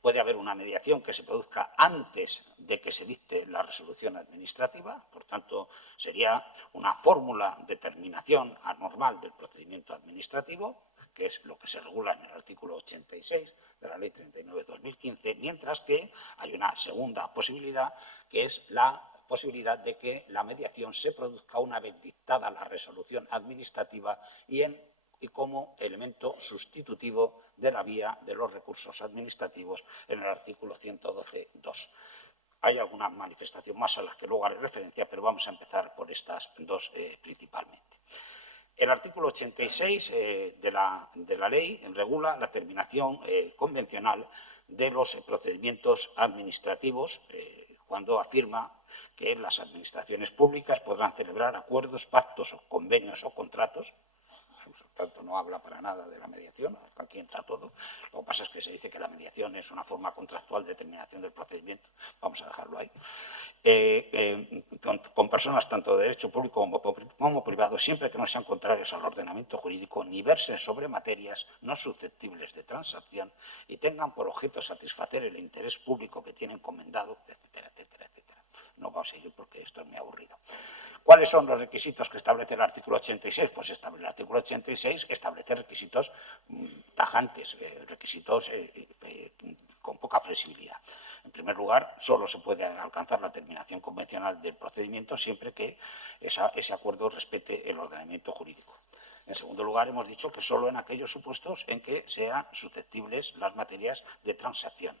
Puede haber una mediación que se produzca antes de que se dicte la resolución administrativa, por tanto, sería una fórmula de terminación anormal del procedimiento administrativo, que es lo que se regula en el artículo 86 de la Ley 39/2015, mientras que hay una segunda posibilidad, que es la posibilidad de que la mediación se produzca una vez dictada la resolución administrativa y como elemento sustitutivo de la vía de los recursos administrativos en el artículo 112.2. Hay alguna manifestación más a las que luego haré referencia, pero vamos a empezar por estas dos principalmente. El artículo 86 de la ley regula la terminación convencional de los procedimientos administrativos cuando afirma que las administraciones públicas podrán celebrar acuerdos, pactos, convenios o contratos. Por tanto, no habla para nada de la mediación, aquí entra todo. Lo que pasa es que se dice que la mediación es una forma contractual de terminación del procedimiento. Vamos a dejarlo ahí. Con personas tanto de derecho público como privado, siempre que no sean contrarios al ordenamiento jurídico, ni versen sobre materias no susceptibles de transacción y tengan por objeto satisfacer el interés público que tienen encomendado, etcétera, etcétera, etcétera. No vamos a seguir porque esto es muy aburrido. ¿Cuáles son los requisitos que establece el artículo 86? Pues el artículo 86 establece requisitos tajantes, requisitos con poca flexibilidad. En primer lugar, solo se puede alcanzar la terminación convencional del procedimiento siempre que ese acuerdo respete el ordenamiento jurídico. En segundo lugar, hemos dicho que solo en aquellos supuestos en que sean susceptibles las materias de transacción.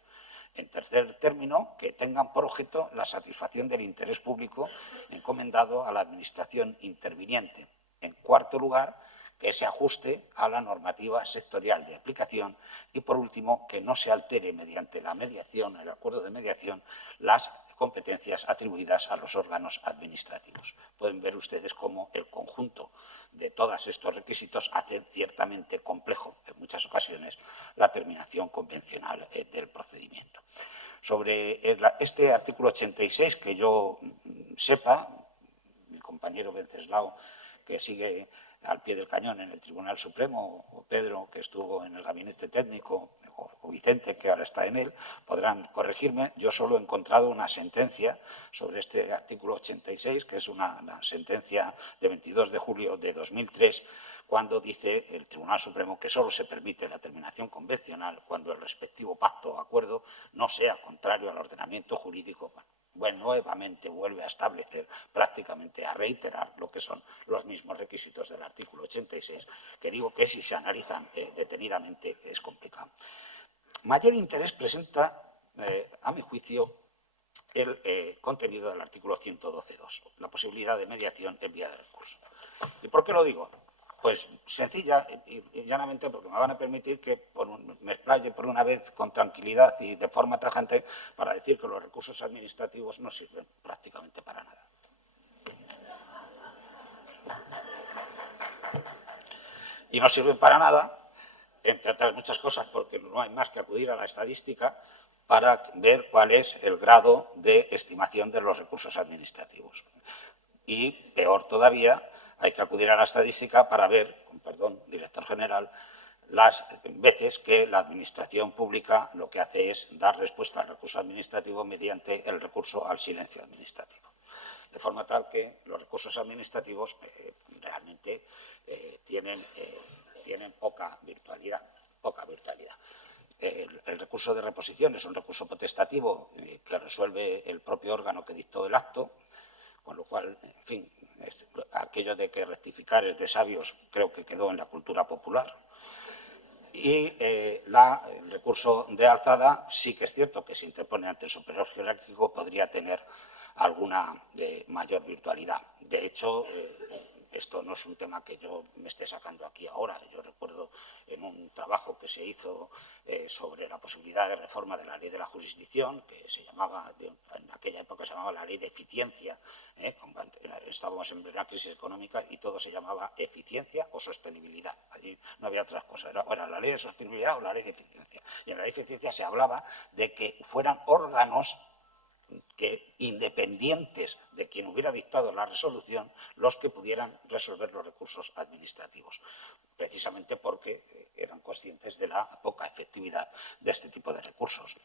En tercer término, que tengan por objeto la satisfacción del interés público encomendado a la administración interviniente. En cuarto lugar, que se ajuste a la normativa sectorial de aplicación y, por último, que no se altere mediante la mediación, el acuerdo de mediación, las competencias atribuidas a los órganos administrativos. Pueden ver ustedes cómo el conjunto de todos estos requisitos hace ciertamente complejo, en muchas ocasiones, la terminación convencional del procedimiento. Sobre este artículo 86, que yo sepa, mi compañero Wenceslao, que sigue al pie del cañón en el Tribunal Supremo, o Pedro, que estuvo en el gabinete técnico, o Vicente, que ahora está en él, podrán corregirme. Yo solo he encontrado una sentencia sobre este artículo 86, que es una sentencia de 22 de julio de 2003, cuando dice el Tribunal Supremo que solo se permite la terminación convencional cuando el respectivo pacto o acuerdo no sea contrario al ordenamiento jurídico. Bueno, nuevamente vuelve a establecer, prácticamente a reiterar lo que son los mismos requisitos del artículo 86, que digo que si se analizan detenidamente es complicado. Mayor interés presenta, a mi juicio, el contenido del artículo 112.2, la posibilidad de mediación en vía de recurso. ¿Y por qué lo digo? Pues sencilla y llanamente porque me van a permitir que me explaye por una vez con tranquilidad y de forma tajante para decir que los recursos administrativos no sirven prácticamente para nada. Y no sirven para nada, entre otras muchas cosas, porque no hay más que acudir a la estadística para ver cuál es el grado de estimación de los recursos administrativos. Y, peor todavía, hay que acudir a la estadística para ver, con perdón, director general, las veces que la administración pública lo que hace es dar respuesta al recurso administrativo mediante el recurso al silencio administrativo. De forma tal que los recursos administrativos realmente tienen poca virtualidad. El recurso de reposición es un recurso potestativo que resuelve el propio órgano que dictó el acto, con lo cual, en fin, aquello de que rectificar es de sabios creo que quedó en la cultura popular. Y el recurso de alzada sí que es cierto que se interpone ante el superior jerárquico, podría tener alguna mayor virtualidad. De hecho, esto no es un tema que yo me esté sacando aquí ahora. Yo recuerdo en un trabajo que se hizo sobre la posibilidad de reforma de la ley de la jurisdicción, que se llamaba, en aquella época se llamaba la ley de eficiencia, estábamos en plena crisis económica y todo se llamaba eficiencia o sostenibilidad. Allí no había otras cosas, era la ley de sostenibilidad o la ley de eficiencia. Y en la ley de eficiencia se hablaba de que fueran órganos que, independientes de quien hubiera dictado la resolución, los que pudieran resolver los recursos administrativos, precisamente porque eran conscientes de la poca efectividad de este tipo de recursos.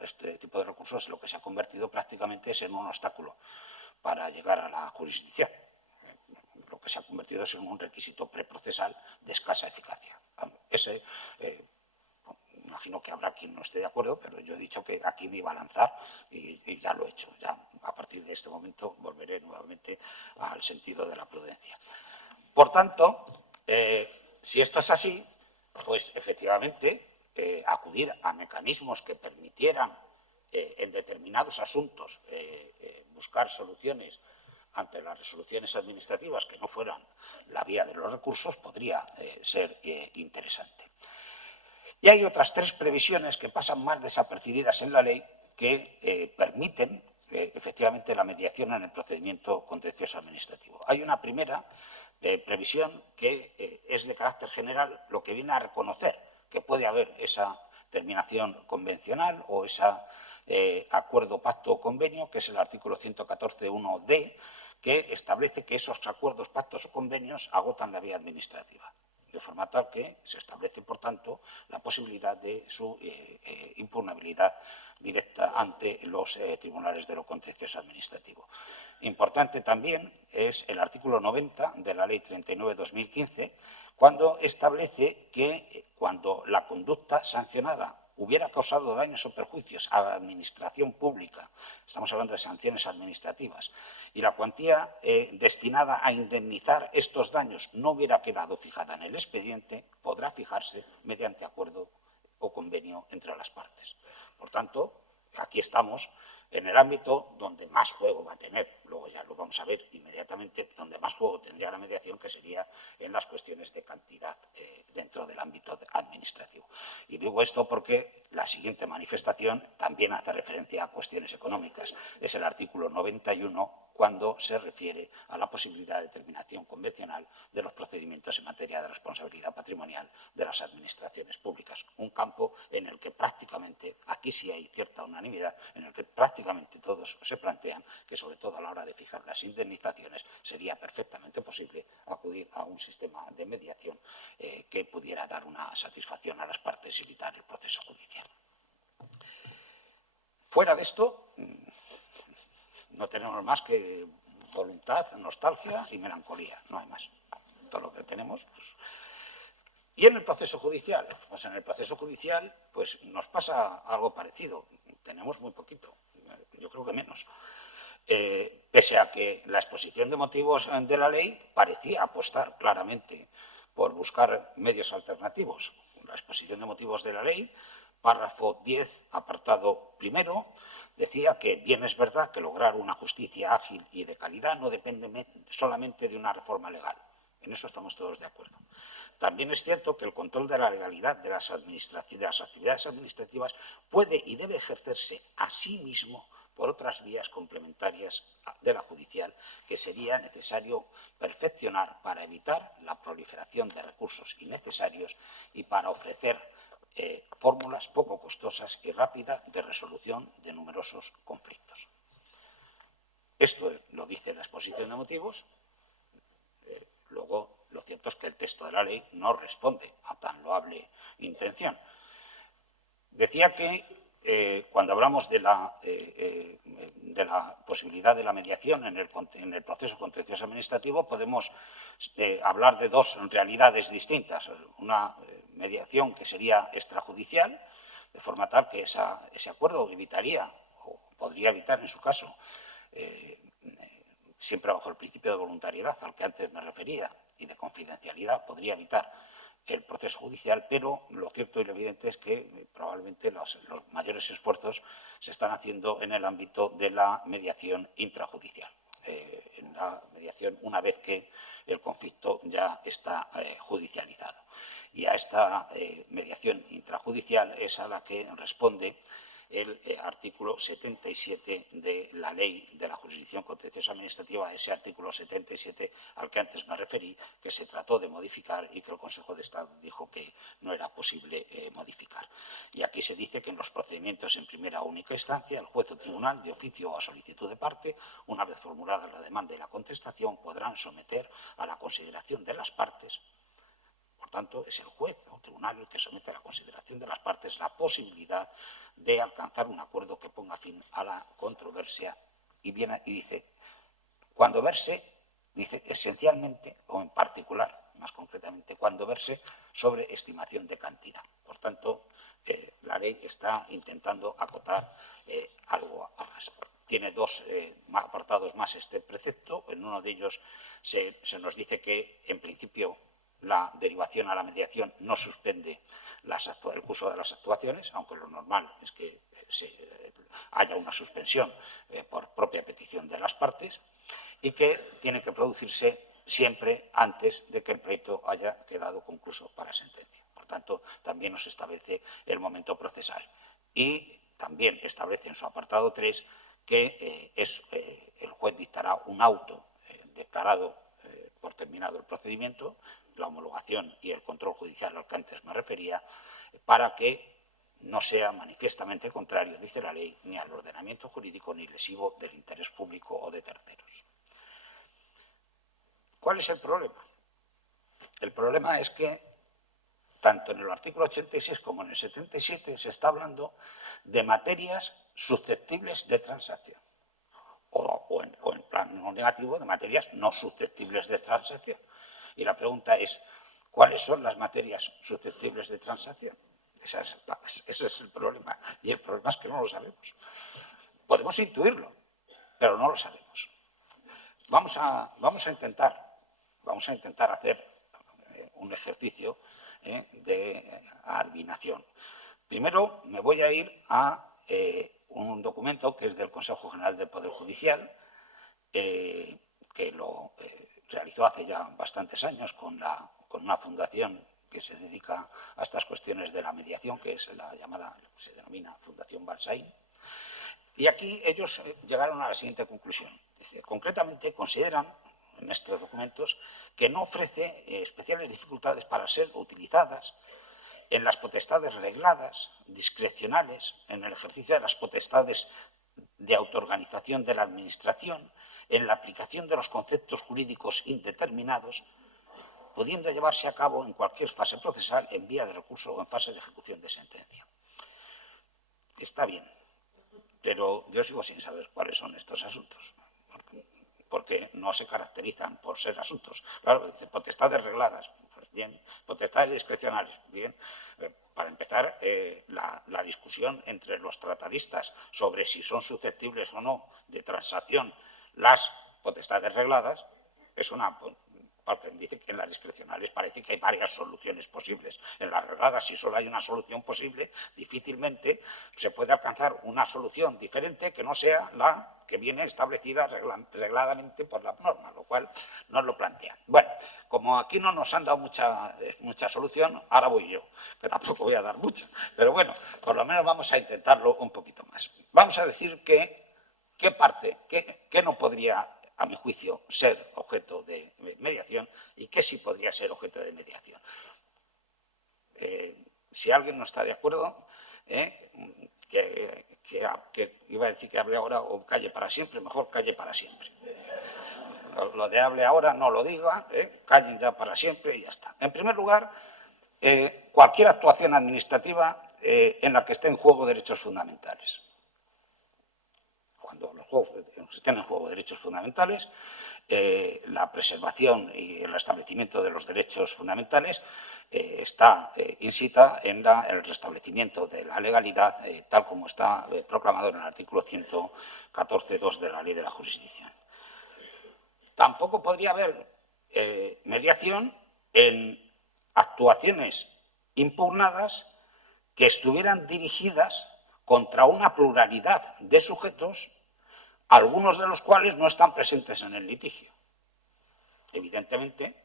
Este tipo de recursos lo que se ha convertido prácticamente es en un obstáculo para llegar a la jurisdicción. Lo que se ha convertido es en un requisito preprocesal de escasa eficacia. Imagino que habrá quien no esté de acuerdo, pero yo he dicho que aquí me iba a lanzar y ya lo he hecho. Ya a partir de este momento volveré nuevamente al sentido de la prudencia. Por tanto, si esto es así, pues efectivamente acudir a mecanismos que permitieran en determinados asuntos buscar soluciones ante las resoluciones administrativas que no fueran la vía de los recursos podría ser interesante. Y hay otras tres previsiones que pasan más desapercibidas en la ley que permiten efectivamente la mediación en el procedimiento contencioso administrativo. Hay una primera previsión que es de carácter general, lo que viene a reconocer que puede haber esa terminación convencional o ese acuerdo, pacto o convenio, que es el artículo 114.1d, que establece que esos acuerdos, pactos o convenios agotan la vía administrativa, de forma tal que se establece, por tanto, la posibilidad de su impugnabilidad directa ante los tribunales de lo contencioso administrativo. Importante también es el artículo 90 de la Ley 39/2015, cuando establece que cuando la conducta sancionada hubiera causado daños o perjuicios a la administración pública, estamos hablando de sanciones administrativas, y la cuantía destinada a indemnizar estos daños no hubiera quedado fijada en el expediente, podrá fijarse mediante acuerdo o convenio entre las partes. Por tanto, aquí estamos en el ámbito donde más juego va a tener, luego ya lo vamos a ver inmediatamente, donde más juego tendría la mediación, que sería en las cuestiones de cantidad dentro del ámbito administrativo. Y digo esto porque la siguiente manifestación también hace referencia a cuestiones económicas. Es el artículo 91, cuando se refiere a la posibilidad de determinación convencional de los procedimientos en materia de responsabilidad patrimonial de las administraciones públicas. Un campo en el que prácticamente, aquí sí hay cierta unanimidad, en el que prácticamente todos se plantean que, sobre todo a la hora de fijar las indemnizaciones, sería perfectamente posible acudir a un sistema de mediación que pudiera dar una satisfacción a las partes y evitar el proceso judicial. Fuera de esto, no tenemos más que voluntad, nostalgia y melancolía, no hay más. Todo lo que tenemos, pues. Y en el proceso judicial, pues en el proceso judicial pues nos pasa algo parecido. Tenemos muy poquito, yo creo que menos. Pese a que la exposición de motivos de la ley parecía apostar claramente por buscar medios alternativos. La exposición de motivos de la ley, párrafo 10, apartado primero, decía que bien es verdad que lograr una justicia ágil y de calidad no depende solamente de una reforma legal. En eso estamos todos de acuerdo. También es cierto que el control de la legalidad de las actividades administrativas puede y debe ejercerse a sí mismo por otras vías complementarias de la judicial que sería necesario perfeccionar para evitar la proliferación de recursos innecesarios y para ofrecer fórmulas poco costosas y rápidas de resolución de numerosos conflictos. Esto lo dice la exposición de motivos. Luego, lo cierto es que el texto de la ley no responde a tan loable intención. Decía que cuando hablamos de la posibilidad de la mediación en el proceso contencioso administrativo podemos hablar de dos realidades distintas. Una mediación que sería extrajudicial, de forma tal que ese acuerdo evitaría, o podría evitar en su caso, siempre bajo el principio de voluntariedad al que antes me refería y de confidencialidad, podría evitar el proceso judicial, pero lo cierto y lo evidente es que probablemente los mayores esfuerzos se están haciendo en el ámbito de la mediación intrajudicial, en la mediación una vez que el conflicto ya está judicializado. Y a esta mediación intrajudicial es a la que responde el artículo 77 de la Ley de la Jurisdicción Contenciosa Administrativa, ese artículo 77 al que antes me referí, que se trató de modificar y que el Consejo de Estado dijo que no era posible modificar. Y aquí se dice que en los procedimientos en primera o única instancia, el juez o tribunal, de oficio o a solicitud de parte, una vez formulada la demanda y la contestación, podrán someter a la consideración de las partes. Por tanto, es el juez o tribunal el que somete a la consideración de las partes la posibilidad de alcanzar un acuerdo que ponga fin a la controversia. Y dice, cuando verse, dice esencialmente o en particular, más concretamente, cuando verse sobre estimación de cantidad. Por tanto, la ley está intentando acotar algo más. Tiene dos apartados más este precepto. En uno de ellos se nos dice que, en principio, la derivación a la mediación no suspende el curso de las actuaciones, aunque lo normal es que haya una suspensión por propia petición de las partes, y que tiene que producirse siempre antes de que el pleito haya quedado concluso para sentencia. Por tanto, también nos establece el momento procesal. Y también establece en su apartado 3 que el juez dictará un auto declarado por terminado el procedimiento, la homologación y el control judicial al que antes me refería, para que no sea manifiestamente contrario, dice la ley, ni al ordenamiento jurídico ni lesivo del interés público o de terceros. ¿Cuál es el problema? El problema es que tanto en el artículo 86 como en el 77 se está hablando de materias susceptibles de transacción o en plan no negativo de materias no susceptibles de transacción. Y la pregunta es, ¿cuáles son las materias susceptibles de transacción? Ese es el problema. Y el problema es que no lo sabemos. Podemos intuirlo, pero no lo sabemos. Vamos a intentar hacer un ejercicio de adivinación. Primero me voy a ir a un documento que es del Consejo General del Poder Judicial, que lo realizó hace ya bastantes años con una fundación que se dedica a estas cuestiones de la mediación, que es la llamada, se denomina Fundación Balsaín. Y aquí ellos llegaron a la siguiente conclusión. Concretamente consideran en estos documentos que no ofrece especiales dificultades para ser utilizadas en las potestades regladas, discrecionales, en el ejercicio de las potestades de autoorganización de la Administración, en la aplicación de los conceptos jurídicos indeterminados, pudiendo llevarse a cabo en cualquier fase procesal, en vía de recurso o en fase de ejecución de sentencia. Está bien, pero yo sigo sin saber cuáles son estos asuntos, porque no se caracterizan por ser asuntos. Claro, dice potestades regladas, pues bien, potestades discrecionales, bien. Para empezar, la discusión entre los tratadistas sobre si son susceptibles o no de transacción las potestades regladas es una... Porque dice que en las discrecionales parece que hay varias soluciones posibles. En las regladas, si solo hay una solución posible, difícilmente se puede alcanzar una solución diferente que no sea la que viene establecida regladamente por la norma, lo cual nos lo plantea. Bueno, como aquí no nos han dado mucha solución, ahora voy yo, que tampoco voy a dar mucha. Pero bueno, por lo menos vamos a intentarlo un poquito más. Vamos a decir que qué no podría, a mi juicio, ser objeto de mediación y qué sí podría ser objeto de mediación. Si alguien no está de acuerdo, que iba a decir que hable ahora o calle para siempre, mejor calle para siempre. Lo de hable ahora no lo diga, callen ya para siempre y ya está. En primer lugar, cualquier actuación administrativa en la que estén en juego derechos fundamentales. Cuando estén en juego derechos fundamentales, la preservación y el restablecimiento de los derechos fundamentales incita en el restablecimiento de la legalidad, tal como está proclamado en el artículo 114.2 de la Ley de la Jurisdicción. Tampoco podría haber mediación en actuaciones impugnadas que estuvieran dirigidas contra una pluralidad de sujetos, algunos de los cuales no están presentes en el litigio. Evidentemente,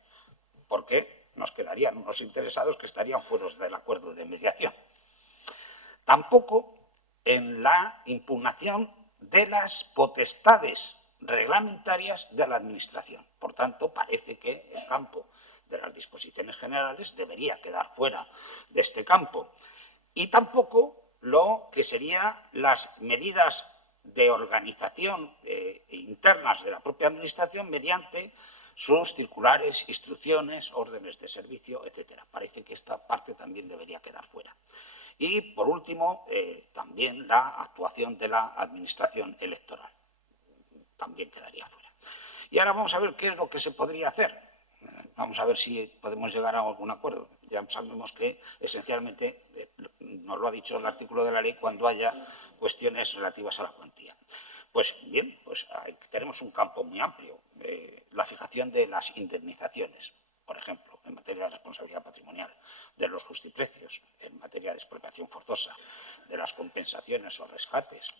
porque nos quedarían unos interesados que estarían fuera del acuerdo de mediación. Tampoco en la impugnación de las potestades reglamentarias de la Administración. Por tanto, parece que el campo de las disposiciones generales debería quedar fuera de este campo. Y tampoco lo que serían las medidas de organización internas de la propia Administración mediante sus circulares, instrucciones, órdenes de servicio, etcétera. Parece que esta parte también debería quedar fuera. Y, por último, también la actuación de la Administración electoral. También quedaría fuera. Y ahora vamos a ver qué es lo que se podría hacer. Vamos a ver si podemos llegar a algún acuerdo. Ya sabemos que, esencialmente, nos lo ha dicho el artículo de la ley, cuando haya cuestiones relativas a la cuantía. Pues bien, pues tenemos un campo muy amplio. La fijación de las indemnizaciones, por ejemplo, en materia de responsabilidad patrimonial, de los justiprecios, en materia de expropiación forzosa, de las compensaciones o rescates,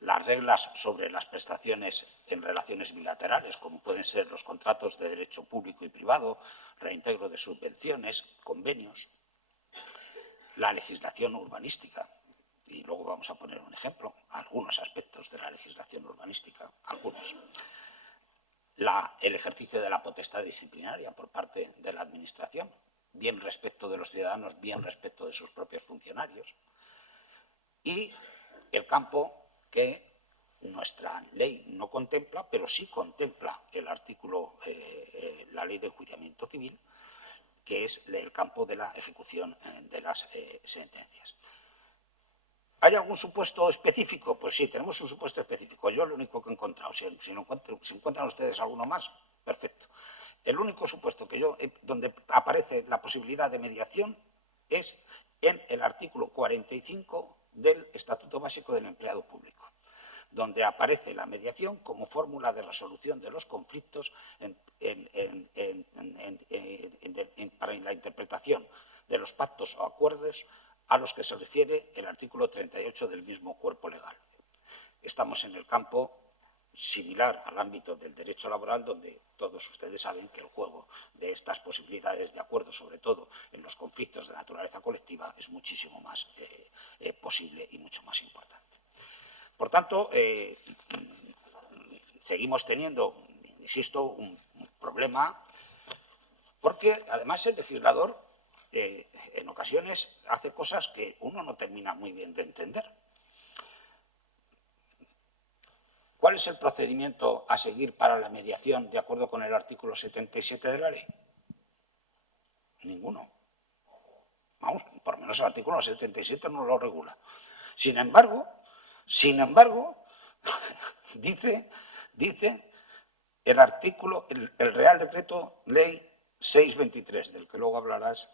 las reglas sobre las prestaciones en relaciones bilaterales, como pueden ser los contratos de derecho público y privado, reintegro de subvenciones, convenios, la legislación urbanística. Y luego vamos a poner un ejemplo, algunos aspectos de la legislación urbanística, algunos. El ejercicio de la potestad disciplinaria por parte de la Administración, bien respecto de los ciudadanos, bien respecto de sus propios funcionarios. Y el campo que nuestra ley no contempla, pero sí contempla el artículo, la ley de enjuiciamiento civil, que es el campo de la ejecución de las sentencias. ¿Hay algún supuesto específico? Pues sí, tenemos un supuesto específico. Yo lo único que he encontrado, si encuentran ustedes alguno más, perfecto. El único supuesto donde aparece la posibilidad de mediación es en el artículo 45 del Estatuto Básico del Empleado Público, donde aparece la mediación como fórmula de resolución de los conflictos para la interpretación de los pactos o acuerdos a los que se refiere el artículo 38 del mismo cuerpo legal. Estamos en el campo similar al ámbito del derecho laboral, donde todos ustedes saben que el juego de estas posibilidades de acuerdo, sobre todo en los conflictos de naturaleza colectiva, es muchísimo más posible y mucho más importante. Por tanto, seguimos teniendo, insisto, un problema, porque además el legislador en ocasiones hace cosas que uno no termina muy bien de entender. ¿Cuál es el procedimiento a seguir para la mediación de acuerdo con el artículo 77 de la ley? Ninguno. Vamos, por lo menos el artículo 77 no lo regula. Sin embargo, dice el artículo, el Real Decreto Ley 623, del que luego hablarás,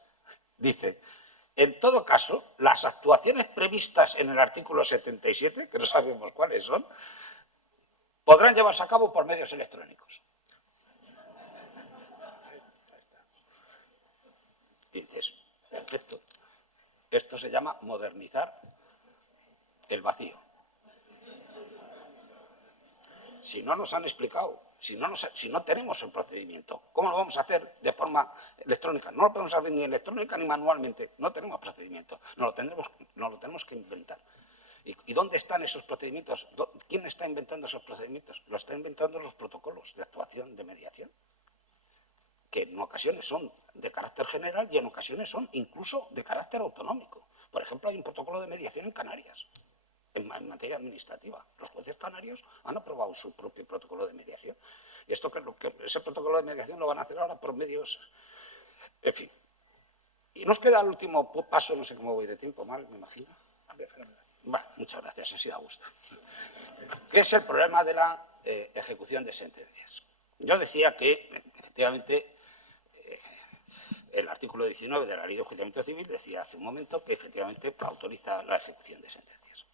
dice: en todo caso, las actuaciones previstas en el artículo 77, que no sabemos cuáles son, podrán llevarse a cabo por medios electrónicos. Y dices, perfecto. Esto se llama modernizar el vacío. Si no nos han explicado, si no tenemos el procedimiento, ¿cómo lo vamos a hacer de forma electrónica? No lo podemos hacer ni electrónica ni manualmente, no tenemos procedimiento, nos lo tenemos que inventar. ¿Y dónde están esos procedimientos? ¿Quién está inventando esos procedimientos? Lo están inventando los protocolos de actuación de mediación, que en ocasiones son de carácter general y en ocasiones son incluso de carácter autonómico. Por ejemplo, hay un protocolo de mediación en Canarias, en materia administrativa. Los jueces canarios han aprobado su propio protocolo de mediación. Y ese protocolo de mediación lo van a hacer ahora por medios... En fin. Y nos queda el último paso, no sé cómo voy de tiempo, mal, me imagino. Bueno, muchas gracias, así da gusto. ¿Qué es el problema de la ejecución de sentencias? Yo decía que, efectivamente, el artículo 19 de la Ley de Enjuiciamiento Civil decía hace un momento que, efectivamente, autoriza la ejecución de sentencias.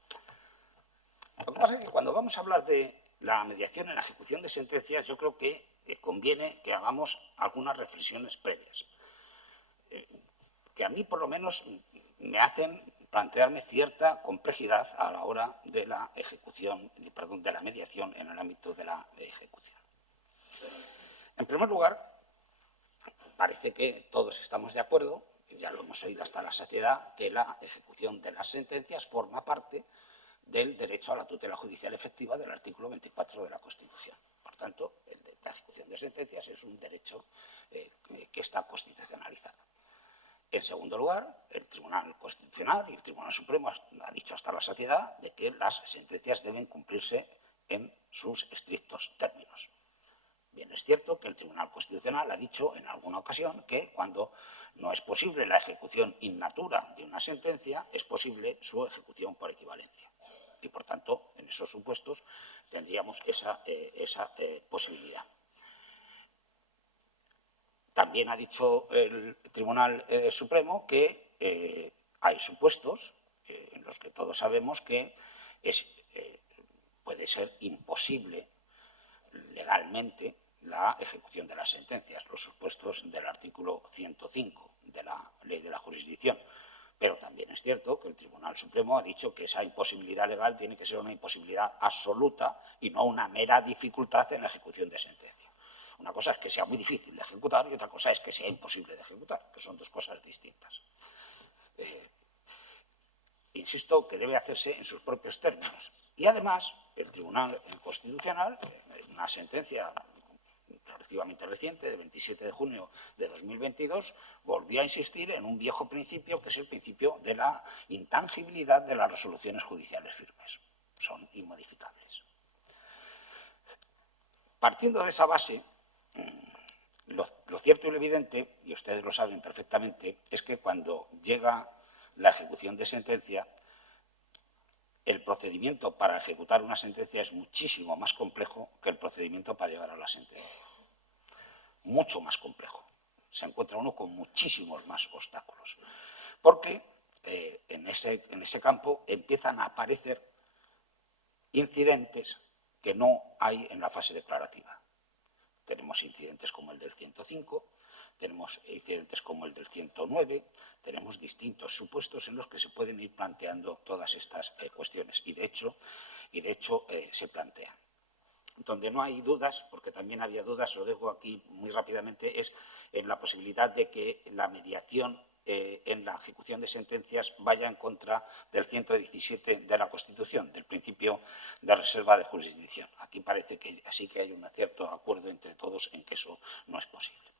Lo que pasa es que cuando vamos a hablar de la mediación en la ejecución de sentencias, yo creo que conviene que hagamos algunas reflexiones previas, que a mí, por lo menos, me hacen plantearme cierta complejidad a la hora de la ejecución, perdón, de la mediación en el ámbito de la ejecución. En primer lugar, parece que todos estamos de acuerdo, ya lo hemos oído hasta la saciedad, que la ejecución de las sentencias forma parte del derecho a la tutela judicial efectiva del artículo 24 de la Constitución. Por tanto, la ejecución de sentencias es un derecho que está constitucionalizado. En segundo lugar, el Tribunal Constitucional y el Tribunal Supremo ha dicho hasta la saciedad de que las sentencias deben cumplirse en sus estrictos términos. Bien, es cierto que el Tribunal Constitucional ha dicho en alguna ocasión que cuando no es posible la ejecución in natura de una sentencia, es posible su ejecución por equivalencia. Y, por tanto, en esos supuestos tendríamos esa posibilidad. También ha dicho el Tribunal Supremo que hay supuestos en los que todos sabemos que puede ser imposible legalmente la ejecución de las sentencias, los supuestos del artículo 105 de la Ley de la Jurisdicción. Pero también es cierto que el Tribunal Supremo ha dicho que esa imposibilidad legal tiene que ser una imposibilidad absoluta y no una mera dificultad en la ejecución de sentencia. Una cosa es que sea muy difícil de ejecutar y otra cosa es que sea imposible de ejecutar, que son dos cosas distintas. Insisto que debe hacerse en sus propios términos. Y además, el Tribunal Constitucional, en una sentencia relativamente reciente, de 27 de junio de 2022, volvió a insistir en un viejo principio, que es el principio de la intangibilidad de las resoluciones judiciales firmes. Son inmodificables. Partiendo de esa base, lo cierto y lo evidente, y ustedes lo saben perfectamente, es que cuando llega la ejecución de sentencia, el procedimiento para ejecutar una sentencia es muchísimo más complejo que el procedimiento para llegar a la sentencia. Mucho más complejo. Se encuentra uno con muchísimos más obstáculos. Porque en ese campo empiezan a aparecer incidentes que no hay en la fase declarativa. Tenemos incidentes como el del 105, tenemos incidentes como el del 109, tenemos distintos supuestos en los que se pueden ir planteando todas estas cuestiones y de hecho se plantean. Donde no hay dudas, porque también había dudas, lo dejo aquí muy rápidamente, es en la posibilidad de que la mediación en la ejecución de sentencias vaya en contra del 117 de la Constitución, del principio de reserva de jurisdicción. Aquí parece que sí que hay un cierto acuerdo entre todos en que eso no es posible.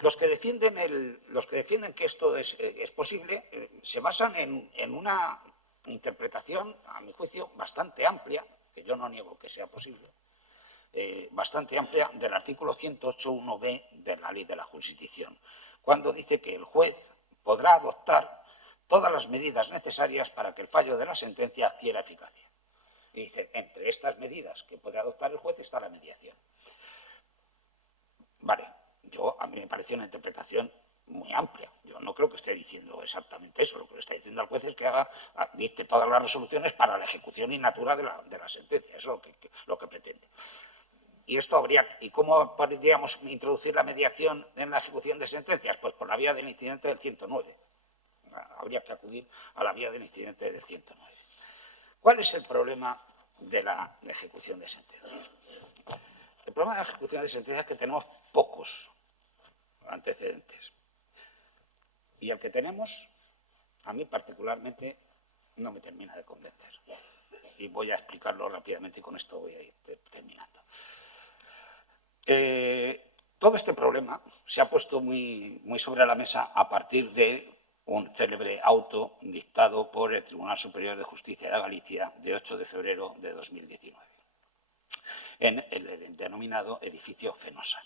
Los que defienden que esto es posible se basan en una interpretación, a mi juicio, bastante amplia, que yo no niego que sea posible, bastante amplia del artículo 108.1b de la Ley de la Jurisdicción, cuando dice que el juez podrá adoptar todas las medidas necesarias para que el fallo de la sentencia adquiera eficacia. Y dice, entre estas medidas que puede adoptar el juez está la mediación. Vale, a mí me parece una interpretación muy amplia. Yo no creo que esté diciendo exactamente eso. Lo que le está diciendo al juez es que dicte todas las resoluciones para la ejecución in natura de la sentencia. Eso es lo que pretende. ¿Y cómo podríamos introducir la mediación en la ejecución de sentencias? Pues por la vía del incidente del 109. Habría que acudir a la vía del incidente del 109. ¿Cuál es el problema de la ejecución de sentencias? El problema de la ejecución de sentencias es que tenemos pocos antecedentes. Y el que tenemos, a mí particularmente, no me termina de convencer. Y voy a explicarlo rápidamente y con esto voy a ir terminando. Todo este problema se ha puesto muy sobre la mesa a partir de un célebre auto dictado por el Tribunal Superior de Justicia de Galicia de 8 de febrero de 2019, en el denominado edificio Fenosa.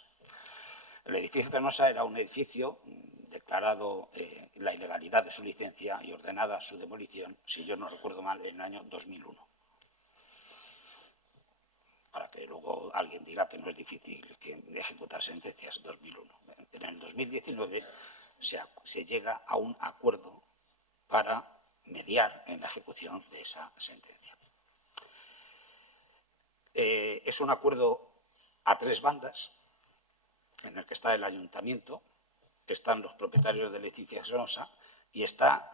El edificio Fenosa era un edificio declarado la ilegalidad de su licencia y ordenada su demolición, si yo no recuerdo mal, en el año 2001. Para que luego alguien diga que no es difícil ejecutar sentencias, 2001. En el 2019 se llega a un acuerdo para mediar en la ejecución de esa sentencia. Es un acuerdo a 3 bandas, en el que está el ayuntamiento, están los propietarios del edificio Fenosa y está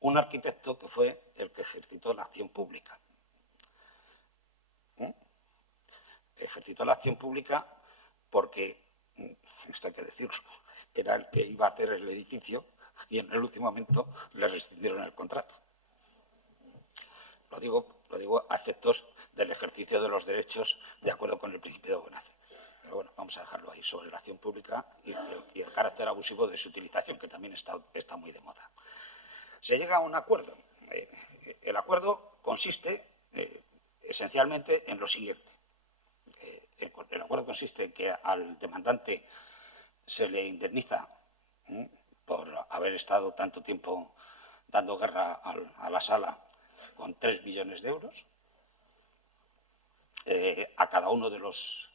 un arquitecto que fue el que ejercitó la acción pública. Ejercitó la acción pública porque, esto hay que decirlo, era el que iba a hacer el edificio y en el último momento le rescindieron el contrato. Lo digo a efectos del ejercicio de los derechos de acuerdo con el principio de buena fe. Pero bueno, vamos a dejarlo ahí sobre la acción pública y el carácter abusivo de su utilización, que también está muy de moda. Se llega a un acuerdo. El acuerdo consiste esencialmente en lo siguiente. El acuerdo consiste en que al demandante se le indemniza por haber estado tanto tiempo dando guerra a la sala con 3 millones de euros. A cada uno de los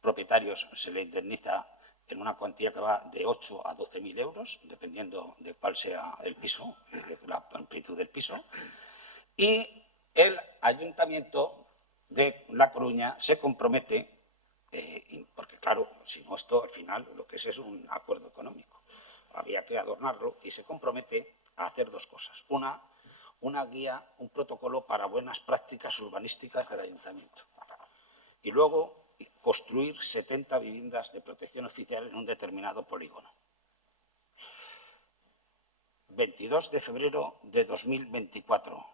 propietarios se le indemniza en una cuantía que va de 8 a 12.000 euros, dependiendo de cuál sea el piso, de la amplitud del piso. Y el ayuntamiento de La Coruña se compromete, porque claro, si no esto al final lo que es un acuerdo económico, había que adornarlo, y se compromete a hacer 2 cosas. Una guía, un protocolo para buenas prácticas urbanísticas del ayuntamiento. Y luego construir 70 viviendas de protección oficial en un determinado polígono. 22 de febrero de 2024.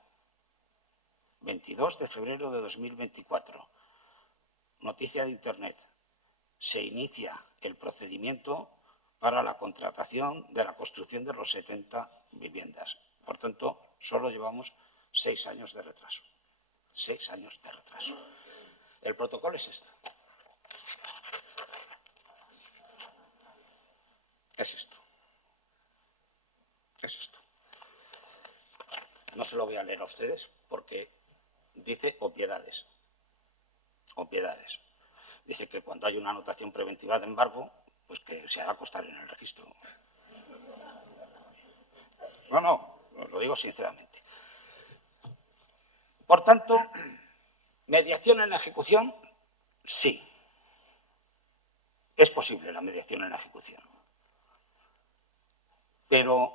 22 de febrero de 2024. Noticia de Internet. Se inicia el procedimiento para la contratación de la construcción de los 70 viviendas. Por tanto, solo llevamos 6 años de retraso. 6 años de retraso. El protocolo es esto. Es esto. Es esto. No se lo voy a leer a ustedes porque dice obviedades. Obviedades. Dice que cuando hay una anotación preventiva de embargo, pues que se haga constar en el registro. No, lo digo sinceramente. Por tanto, mediación en la ejecución, sí. Es posible la mediación en la ejecución. Pero,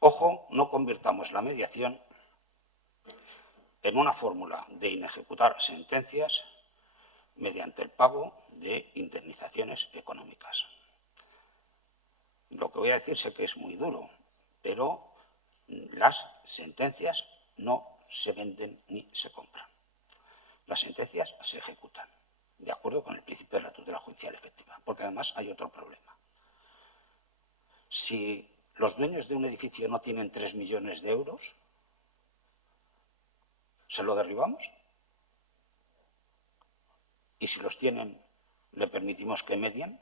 ojo, no convirtamos la mediación en una fórmula de inejecutar sentencias mediante el pago de indemnizaciones económicas. Lo que voy a decir sé que es muy duro, pero las sentencias no se venden ni se compran. Las sentencias se ejecutan, de acuerdo con el principio de la tutela judicial efectiva, porque además hay otro problema. Si los dueños de un edificio no tienen 3 millones de euros, ¿se lo derribamos? Y si los tienen, ¿le permitimos que medien?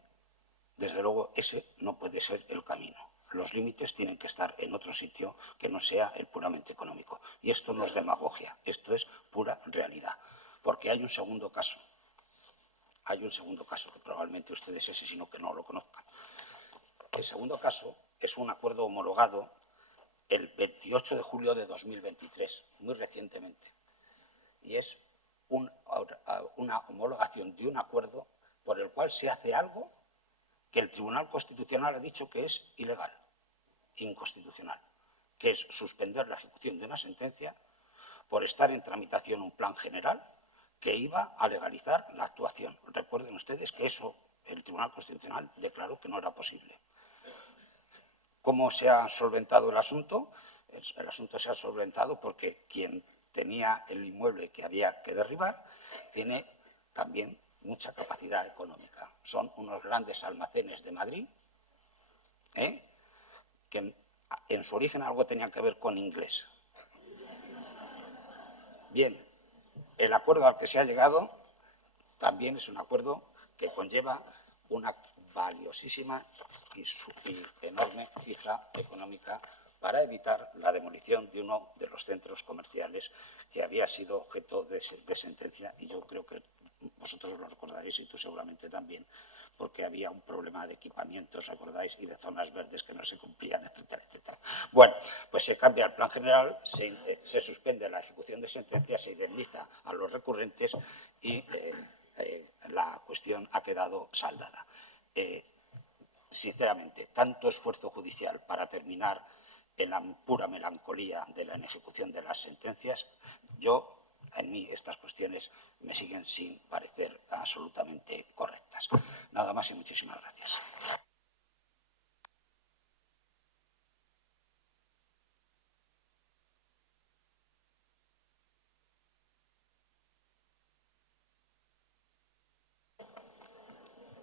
Desde luego, ese no puede ser el camino. Los límites tienen que estar en otro sitio que no sea el puramente económico. Y esto no es demagogia, esto es pura realidad. Porque hay un segundo caso. Hay un segundo caso, que probablemente ustedes ese sino que no lo conozcan. El segundo caso es un acuerdo homologado el 28 de julio de 2023, muy recientemente. Y es una homologación de un acuerdo por el cual se hace algo que el Tribunal Constitucional ha dicho que es ilegal, inconstitucional, que es suspender la ejecución de una sentencia por estar en tramitación un plan general que iba a legalizar la actuación. Recuerden ustedes que eso el Tribunal Constitucional declaró que no era posible. ¿Cómo se ha solventado el asunto? El asunto se ha solventado porque quien tenía el inmueble que había que derribar tiene también mucha capacidad económica. Son unos grandes almacenes de Madrid, que en su origen algo tenían que ver con inglés. Bien, el acuerdo al que se ha llegado también es un acuerdo que conlleva una valiosísima y enorme cifra económica para evitar la demolición de uno de los centros comerciales que había sido objeto de sentencia, y yo creo que vosotros lo recordaréis y tú seguramente también, porque había un problema de equipamientos, ¿recordáis? Y de zonas verdes que no se cumplían, etcétera, etcétera. Bueno, pues se cambia el plan general, se suspende la ejecución de sentencias, se indemniza a los recurrentes y la cuestión ha quedado saldada. Sinceramente, tanto esfuerzo judicial para terminar en la pura melancolía de la inejecución de las sentencias, a mí estas cuestiones me siguen sin parecer absolutamente correctas. Nada más y muchísimas gracias.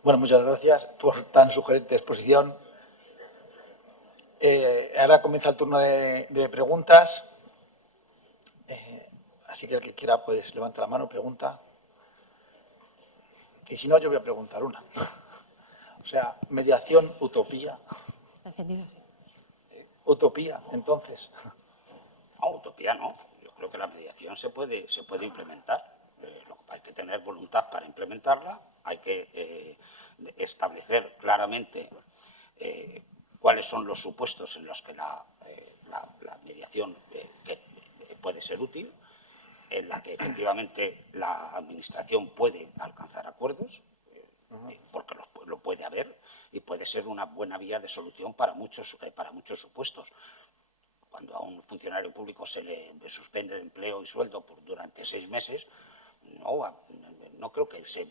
Bueno, muchas gracias por tan sugerente exposición. Ahora comienza el turno de preguntas. Así que el que quiera, pues levanta la mano, pregunta. Y si no, yo voy a preguntar una. O sea, mediación, utopía. ¿Está encendido? Sí. Utopía, entonces. No, utopía no. Yo creo que la mediación se puede implementar. Hay que tener voluntad para implementarla, hay que establecer claramente cuáles son los supuestos en los que la mediación puede ser útil, en la que efectivamente la Administración puede alcanzar acuerdos, porque lo puede haber, y puede ser una buena vía de solución para muchos supuestos. Cuando a un funcionario público se le suspende de empleo y sueldo durante 6 meses, no creo que se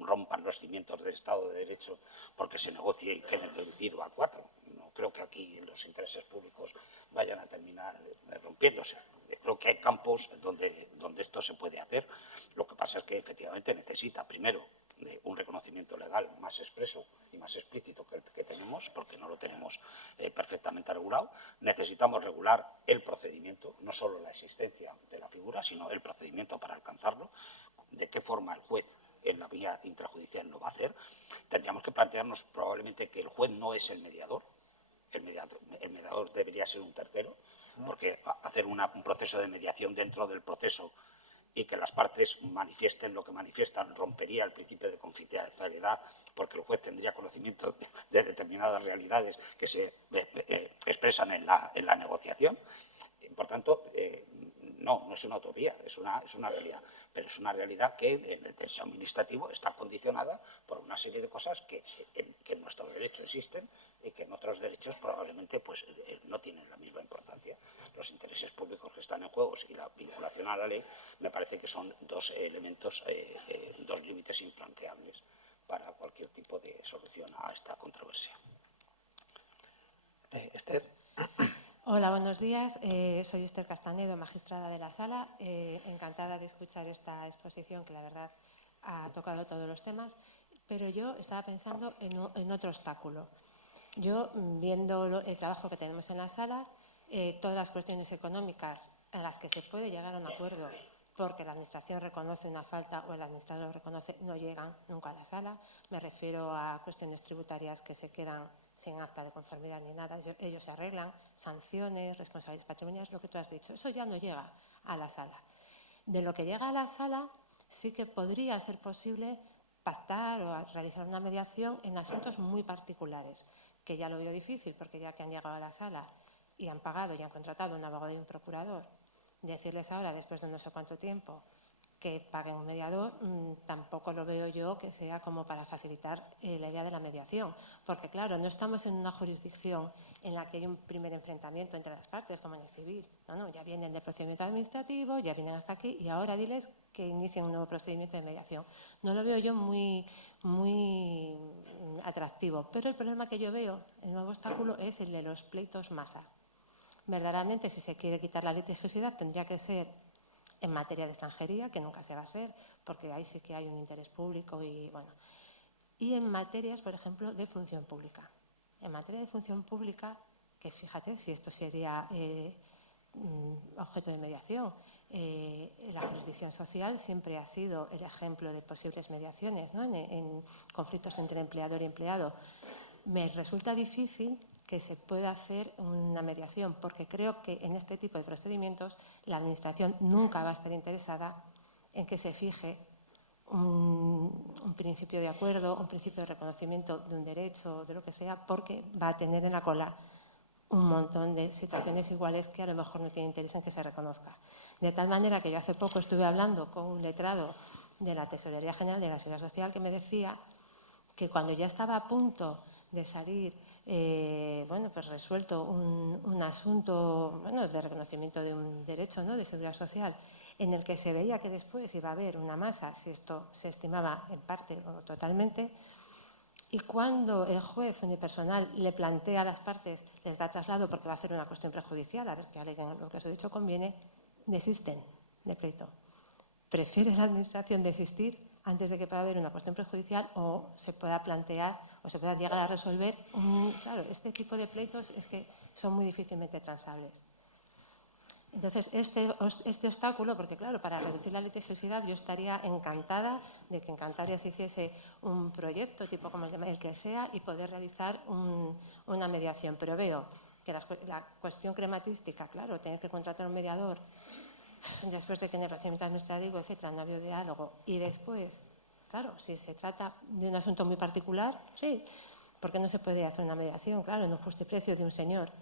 rompan los cimientos del Estado de Derecho porque se negocie y quede reducido a 4. No creo que aquí los intereses públicos vayan a terminar rompiéndose. Creo que hay campos donde esto se puede hacer. Lo que pasa es que efectivamente necesita, primero, un reconocimiento legal más expreso y más explícito que el que tenemos, porque no lo tenemos perfectamente regulado. Necesitamos regular el procedimiento, no solo la existencia de la figura, sino el procedimiento para alcanzarlo. De qué forma el juez en la vía intrajudicial lo va a hacer. Tendríamos que plantearnos probablemente que el juez no es el mediador. El mediador debería ser un tercero, porque hacer un proceso de mediación dentro del proceso y que las partes manifiesten lo que manifiestan rompería el principio de confidencialidad, porque el juez tendría conocimiento de determinadas realidades que se expresan en la negociación. Por tanto, no es una utopía, es una realidad, pero es una realidad que en el derecho administrativo está condicionada por una serie de cosas que en nuestro derecho existen y que en otros derechos probablemente no tienen la misma importancia. Los intereses públicos que están en juego y la vinculación a la ley me parece que son dos elementos, dos límites infranqueables para cualquier tipo de solución a esta controversia. Esther. Hola, buenos días. Soy Esther Castanedo, magistrada de la Sala. Encantada de escuchar esta exposición que la verdad ha tocado todos los temas, pero yo estaba pensando en otro obstáculo. Yo, viendo el trabajo que tenemos en la Sala, todas las cuestiones económicas en las que se puede llegar a un acuerdo porque la Administración reconoce una falta o el Administrador reconoce, no llegan nunca a la Sala. Me refiero a cuestiones tributarias que se quedan sin acta de conformidad ni nada, ellos se arreglan, sanciones, responsabilidades patrimoniales, lo que tú has dicho, eso ya no llega a la Sala. De lo que llega a la Sala sí que podría ser posible pactar o realizar una mediación en asuntos muy particulares, que ya lo veo difícil porque ya que han llegado a la Sala y han pagado y han contratado un abogado y un procurador, decirles ahora, después de no sé cuánto tiempo, que paguen un mediador, tampoco lo veo yo que sea como para facilitar la idea de la mediación. Porque, claro, no estamos en una jurisdicción en la que hay un primer enfrentamiento entre las partes, como en el civil. No, ya vienen del procedimiento administrativo, ya vienen hasta aquí y ahora diles que inicien un nuevo procedimiento de mediación. No lo veo yo muy atractivo. Pero el problema que yo veo, el nuevo obstáculo, es el de los pleitos masa. verdaderamente, si se quiere quitar la litigiosidad, tendría que ser en materia de extranjería, que nunca se va a hacer, porque ahí sí que hay un interés público y, bueno, y en materias, por ejemplo, de función pública. En materia de función pública, que fíjate si esto sería objeto de mediación, la jurisdicción social siempre ha sido el ejemplo de posibles mediaciones, ¿no? en conflictos entre empleador y empleado. Me resulta difícil que se pueda hacer una mediación, porque creo que en este tipo de procedimientos la Administración nunca va a estar interesada en que se fije un principio de acuerdo, un principio de reconocimiento de un derecho, de lo que sea, porque va a tener en la cola un montón de situaciones iguales que a lo mejor no tiene interés en que se reconozca. De tal manera que yo hace poco estuve hablando con un letrado de la Tesorería General de la Seguridad Social que me decía que cuando ya estaba a punto de salir bueno, pues resuelto un asunto, bueno, de reconocimiento de un derecho, ¿no?, de seguridad social, en el que se veía que después iba a haber una masa, si esto se estimaba en parte o totalmente, y cuando el juez unipersonal le plantea a las partes, les da traslado porque va a hacer una cuestión prejudicial, a ver que aleguen lo que su derecho conviene, desisten de pleito. ¿Prefiere la Administración desistir antes de que pueda haber una cuestión prejudicial o se pueda plantear o se pueda llegar a resolver? Claro, este tipo de pleitos es que son muy difícilmente transables. Entonces, este obstáculo, porque claro, para reducir la litigiosidad yo estaría encantada de que en Cantabria se hiciese un proyecto tipo como el que sea y poder realizar una mediación. Pero veo que la cuestión crematística, claro, tener que contratar un mediador después de que en el procedimiento administrativo, etcétera, no ha habido diálogo. Y después, claro, si se trata de un asunto muy particular, sí, ¿por qué no se puede hacer una mediación? Claro, en un justo precio de un señor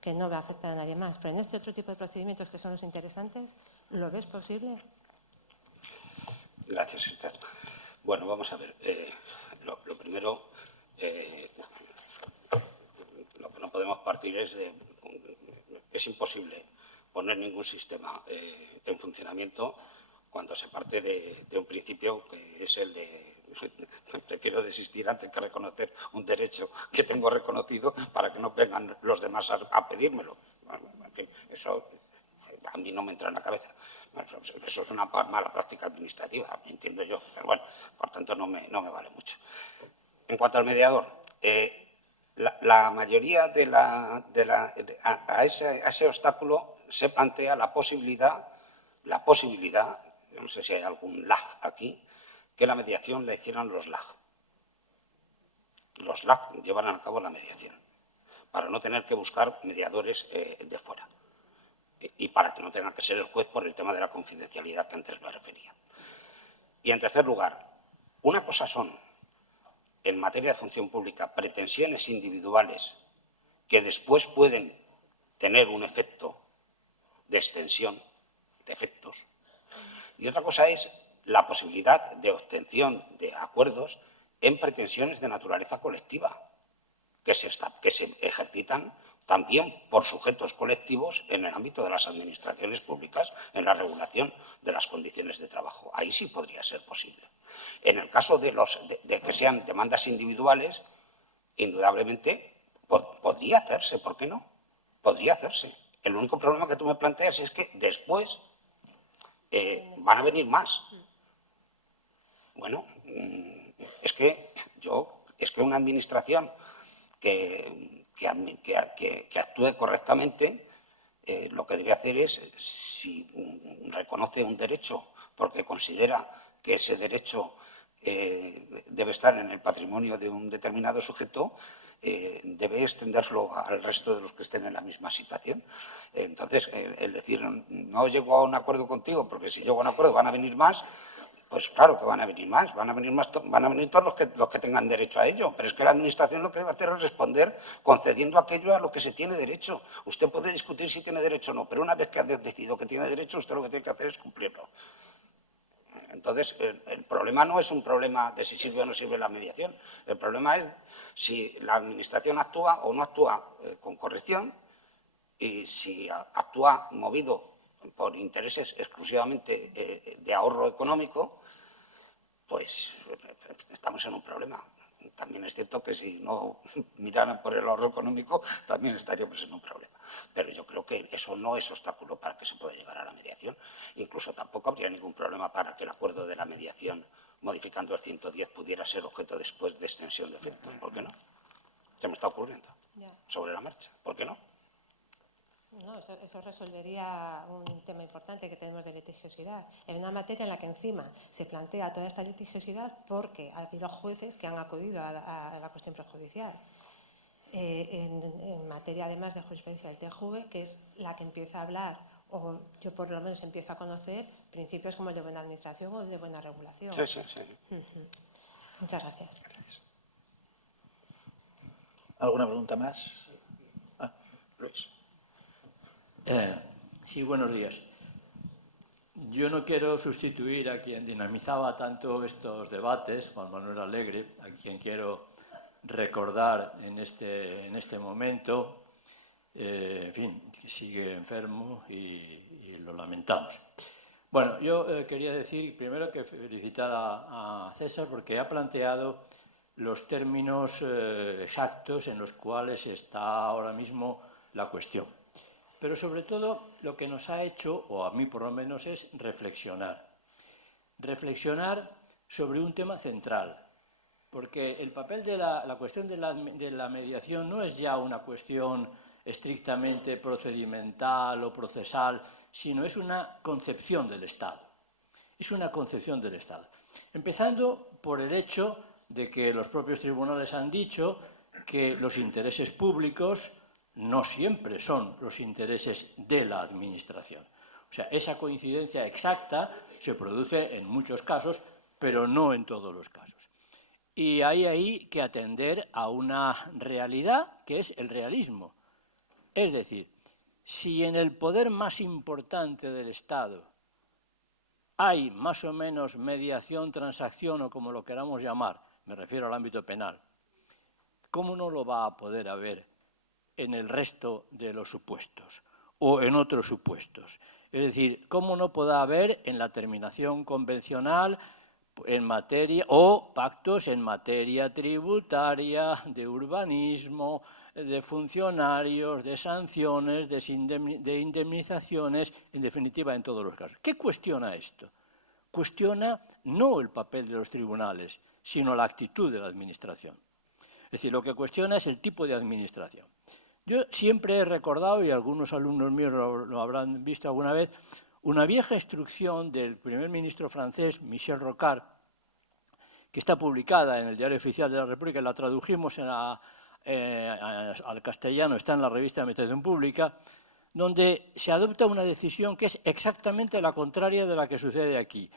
que no va a afectar a nadie más. Pero en este otro tipo de procedimientos que son los interesantes, ¿lo ves posible? Gracias, Esther. Bueno, vamos a ver. Lo primero, lo que no podemos partir es de... Es imposible poner ningún sistema en funcionamiento cuando se parte de un principio que es el de prefiero desistir antes que reconocer un derecho que tengo reconocido para que no vengan los demás a pedírmelo. En fin, eso a mí no me entra en la cabeza. Eso es una mala práctica administrativa, entiendo yo, pero bueno, por tanto no me vale mucho. En cuanto al mediador, la mayoría a ese obstáculo se plantea la posibilidad, no sé si hay algún lag aquí, que la mediación la hicieran los lag. Los lag llevarán a cabo la mediación, para no tener que buscar mediadores de fuera y para que no tenga que ser el juez por el tema de la confidencialidad que antes me refería. Y en tercer lugar, una cosa son, en materia de función pública, pretensiones individuales que después pueden tener un efecto de extensión de efectos. Y otra cosa es la posibilidad de obtención de acuerdos en pretensiones de naturaleza colectiva, que se ejercitan también por sujetos colectivos en el ámbito de las administraciones públicas, en la regulación de las condiciones de trabajo. Ahí sí podría ser posible. En el caso de que sean demandas individuales, indudablemente podría hacerse, ¿por qué no? Podría hacerse. El único problema que tú me planteas es que después van a venir más. Bueno, es que una administración que actúe correctamente, lo que debe hacer es, si reconoce un derecho porque considera que ese derecho debe estar en el patrimonio de un determinado sujeto, debe extenderlo al resto de los que estén en la misma situación. Entonces, el decir, no llego a un acuerdo contigo porque si llego a un acuerdo van a venir más, pues claro que van a venir más, van a venir todos los que tengan derecho a ello, pero es que la Administración lo que debe hacer es responder concediendo aquello a lo que se tiene derecho. Usted puede discutir si tiene derecho o no, pero una vez que ha decidido que tiene derecho, usted lo que tiene que hacer es cumplirlo. Entonces, el problema no es un problema de si sirve o no sirve la mediación, el problema es si la Administración actúa o no actúa con corrección y si actúa movido por intereses exclusivamente de ahorro económico, pues estamos en un problema. también es cierto que si no miraran por el ahorro económico también estaríamos en un problema. Pero yo creo que eso no es obstáculo para que se pueda llegar a la mediación. Incluso tampoco habría ningún problema para que el acuerdo de la mediación, modificando el 110, pudiera ser objeto después de extensión de efectos. ¿Por qué no? Se me está ocurriendo sobre la marcha. ¿Por qué no? No, eso resolvería un tema importante que tenemos de litigiosidad. En una materia en la que encima se plantea toda esta litigiosidad porque ha habido jueces que han acudido a la cuestión prejudicial. En materia además de jurisprudencia del TJUE, que es la que empieza a hablar, o yo por lo menos empiezo a conocer, principios como el de buena administración o el de buena regulación. Sí. Muchas gracias. ¿Alguna pregunta más? Luis. Sí, buenos días. Yo no quiero sustituir a quien dinamizaba tanto estos debates, Juan Manuel Alegre, a quien quiero recordar en este momento, en fin, que sigue enfermo y lo lamentamos. Bueno, yo quería decir primero que felicitar a César porque ha planteado los términos exactos en los cuales está ahora mismo la cuestión. Pero sobre todo lo que nos ha hecho, o a mí por lo menos, es reflexionar. Reflexionar sobre un tema central, porque el papel de la cuestión de la mediación no es ya una cuestión estrictamente procedimental o procesal, sino es una concepción del Estado. Es una concepción del Estado. Empezando por el hecho de que los propios tribunales han dicho que los intereses públicos no siempre son los intereses de la Administración. O sea, esa coincidencia exacta se produce en muchos casos, pero no en todos los casos. Y hay ahí que atender a una realidad que es el realismo. Es decir, si en el poder más importante del Estado hay más o menos mediación, transacción o como lo queramos llamar, me refiero al ámbito penal, ¿cómo no lo va a poder haber en el resto de los supuestos o en otros supuestos? Es decir, ¿cómo no podrá haber en la terminación convencional en materia o pactos en materia tributaria, de urbanismo, de funcionarios, de sanciones, de indemnizaciones, en definitiva en todos los casos? ¿Qué cuestiona esto? Cuestiona no el papel de los tribunales, sino la actitud de la Administración. Es decir, lo que cuestiona es el tipo de administración. Yo siempre he recordado, y algunos alumnos míos lo habrán visto alguna vez, una vieja instrucción del primer ministro francés, Michel Rocard, que está publicada en el Diario Oficial de la República, la tradujimos al castellano, está en la revista de Administración Pública, donde se adopta una decisión que es exactamente la contraria de la que sucede aquí.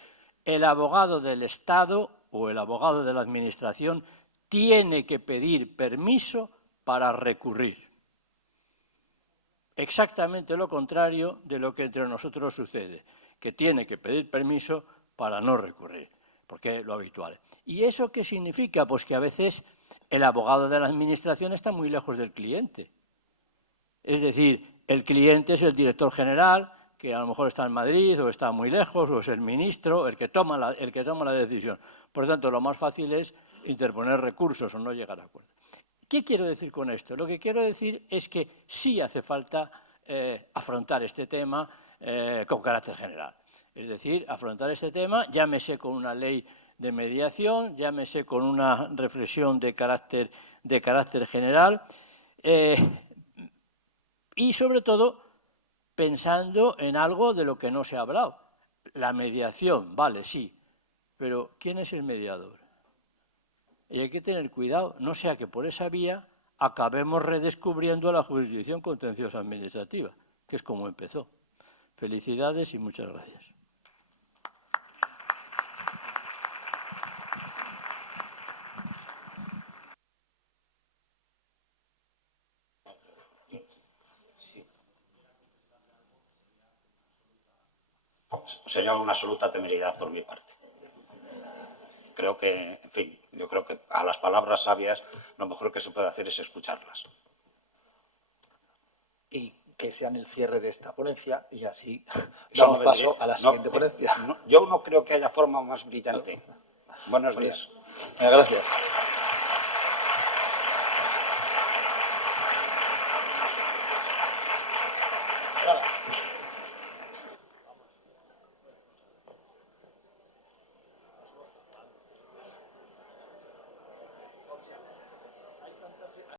El abogado del Estado o el abogado de la Administración tiene que pedir permiso para recurrir. Exactamente lo contrario de lo que entre nosotros sucede, que tiene que pedir permiso para no recurrir, porque es lo habitual. ¿Y eso qué significa? Pues que a veces el abogado de la Administración está muy lejos del cliente. Es decir, el cliente es el director general, que a lo mejor está en Madrid o está muy lejos, o es el ministro, el que toma la decisión. Por lo tanto, lo más fácil es interponer recursos o no llegar a acuerdo. ¿Qué quiero decir con esto? Lo que quiero decir es que sí hace falta afrontar este tema con carácter general. Es decir, afrontar este tema, llámese con una ley de mediación, llámese con una reflexión de carácter general y, sobre todo, pensando en algo de lo que no se ha hablado. La mediación, vale, sí, pero ¿quién es el mediador? Y hay que tener cuidado, no sea que por esa vía acabemos redescubriendo la jurisdicción contenciosa administrativa, que es como empezó. Felicidades y muchas gracias. Sería una absoluta temeridad por mi parte. Creo que, en fin, yo creo que a las palabras sabias lo mejor que se puede hacer es escucharlas. Y que sean el cierre de esta ponencia y así Eso damos paso a la siguiente ponencia. Yo no creo que haya forma más brillante. Buenos días. Gracias.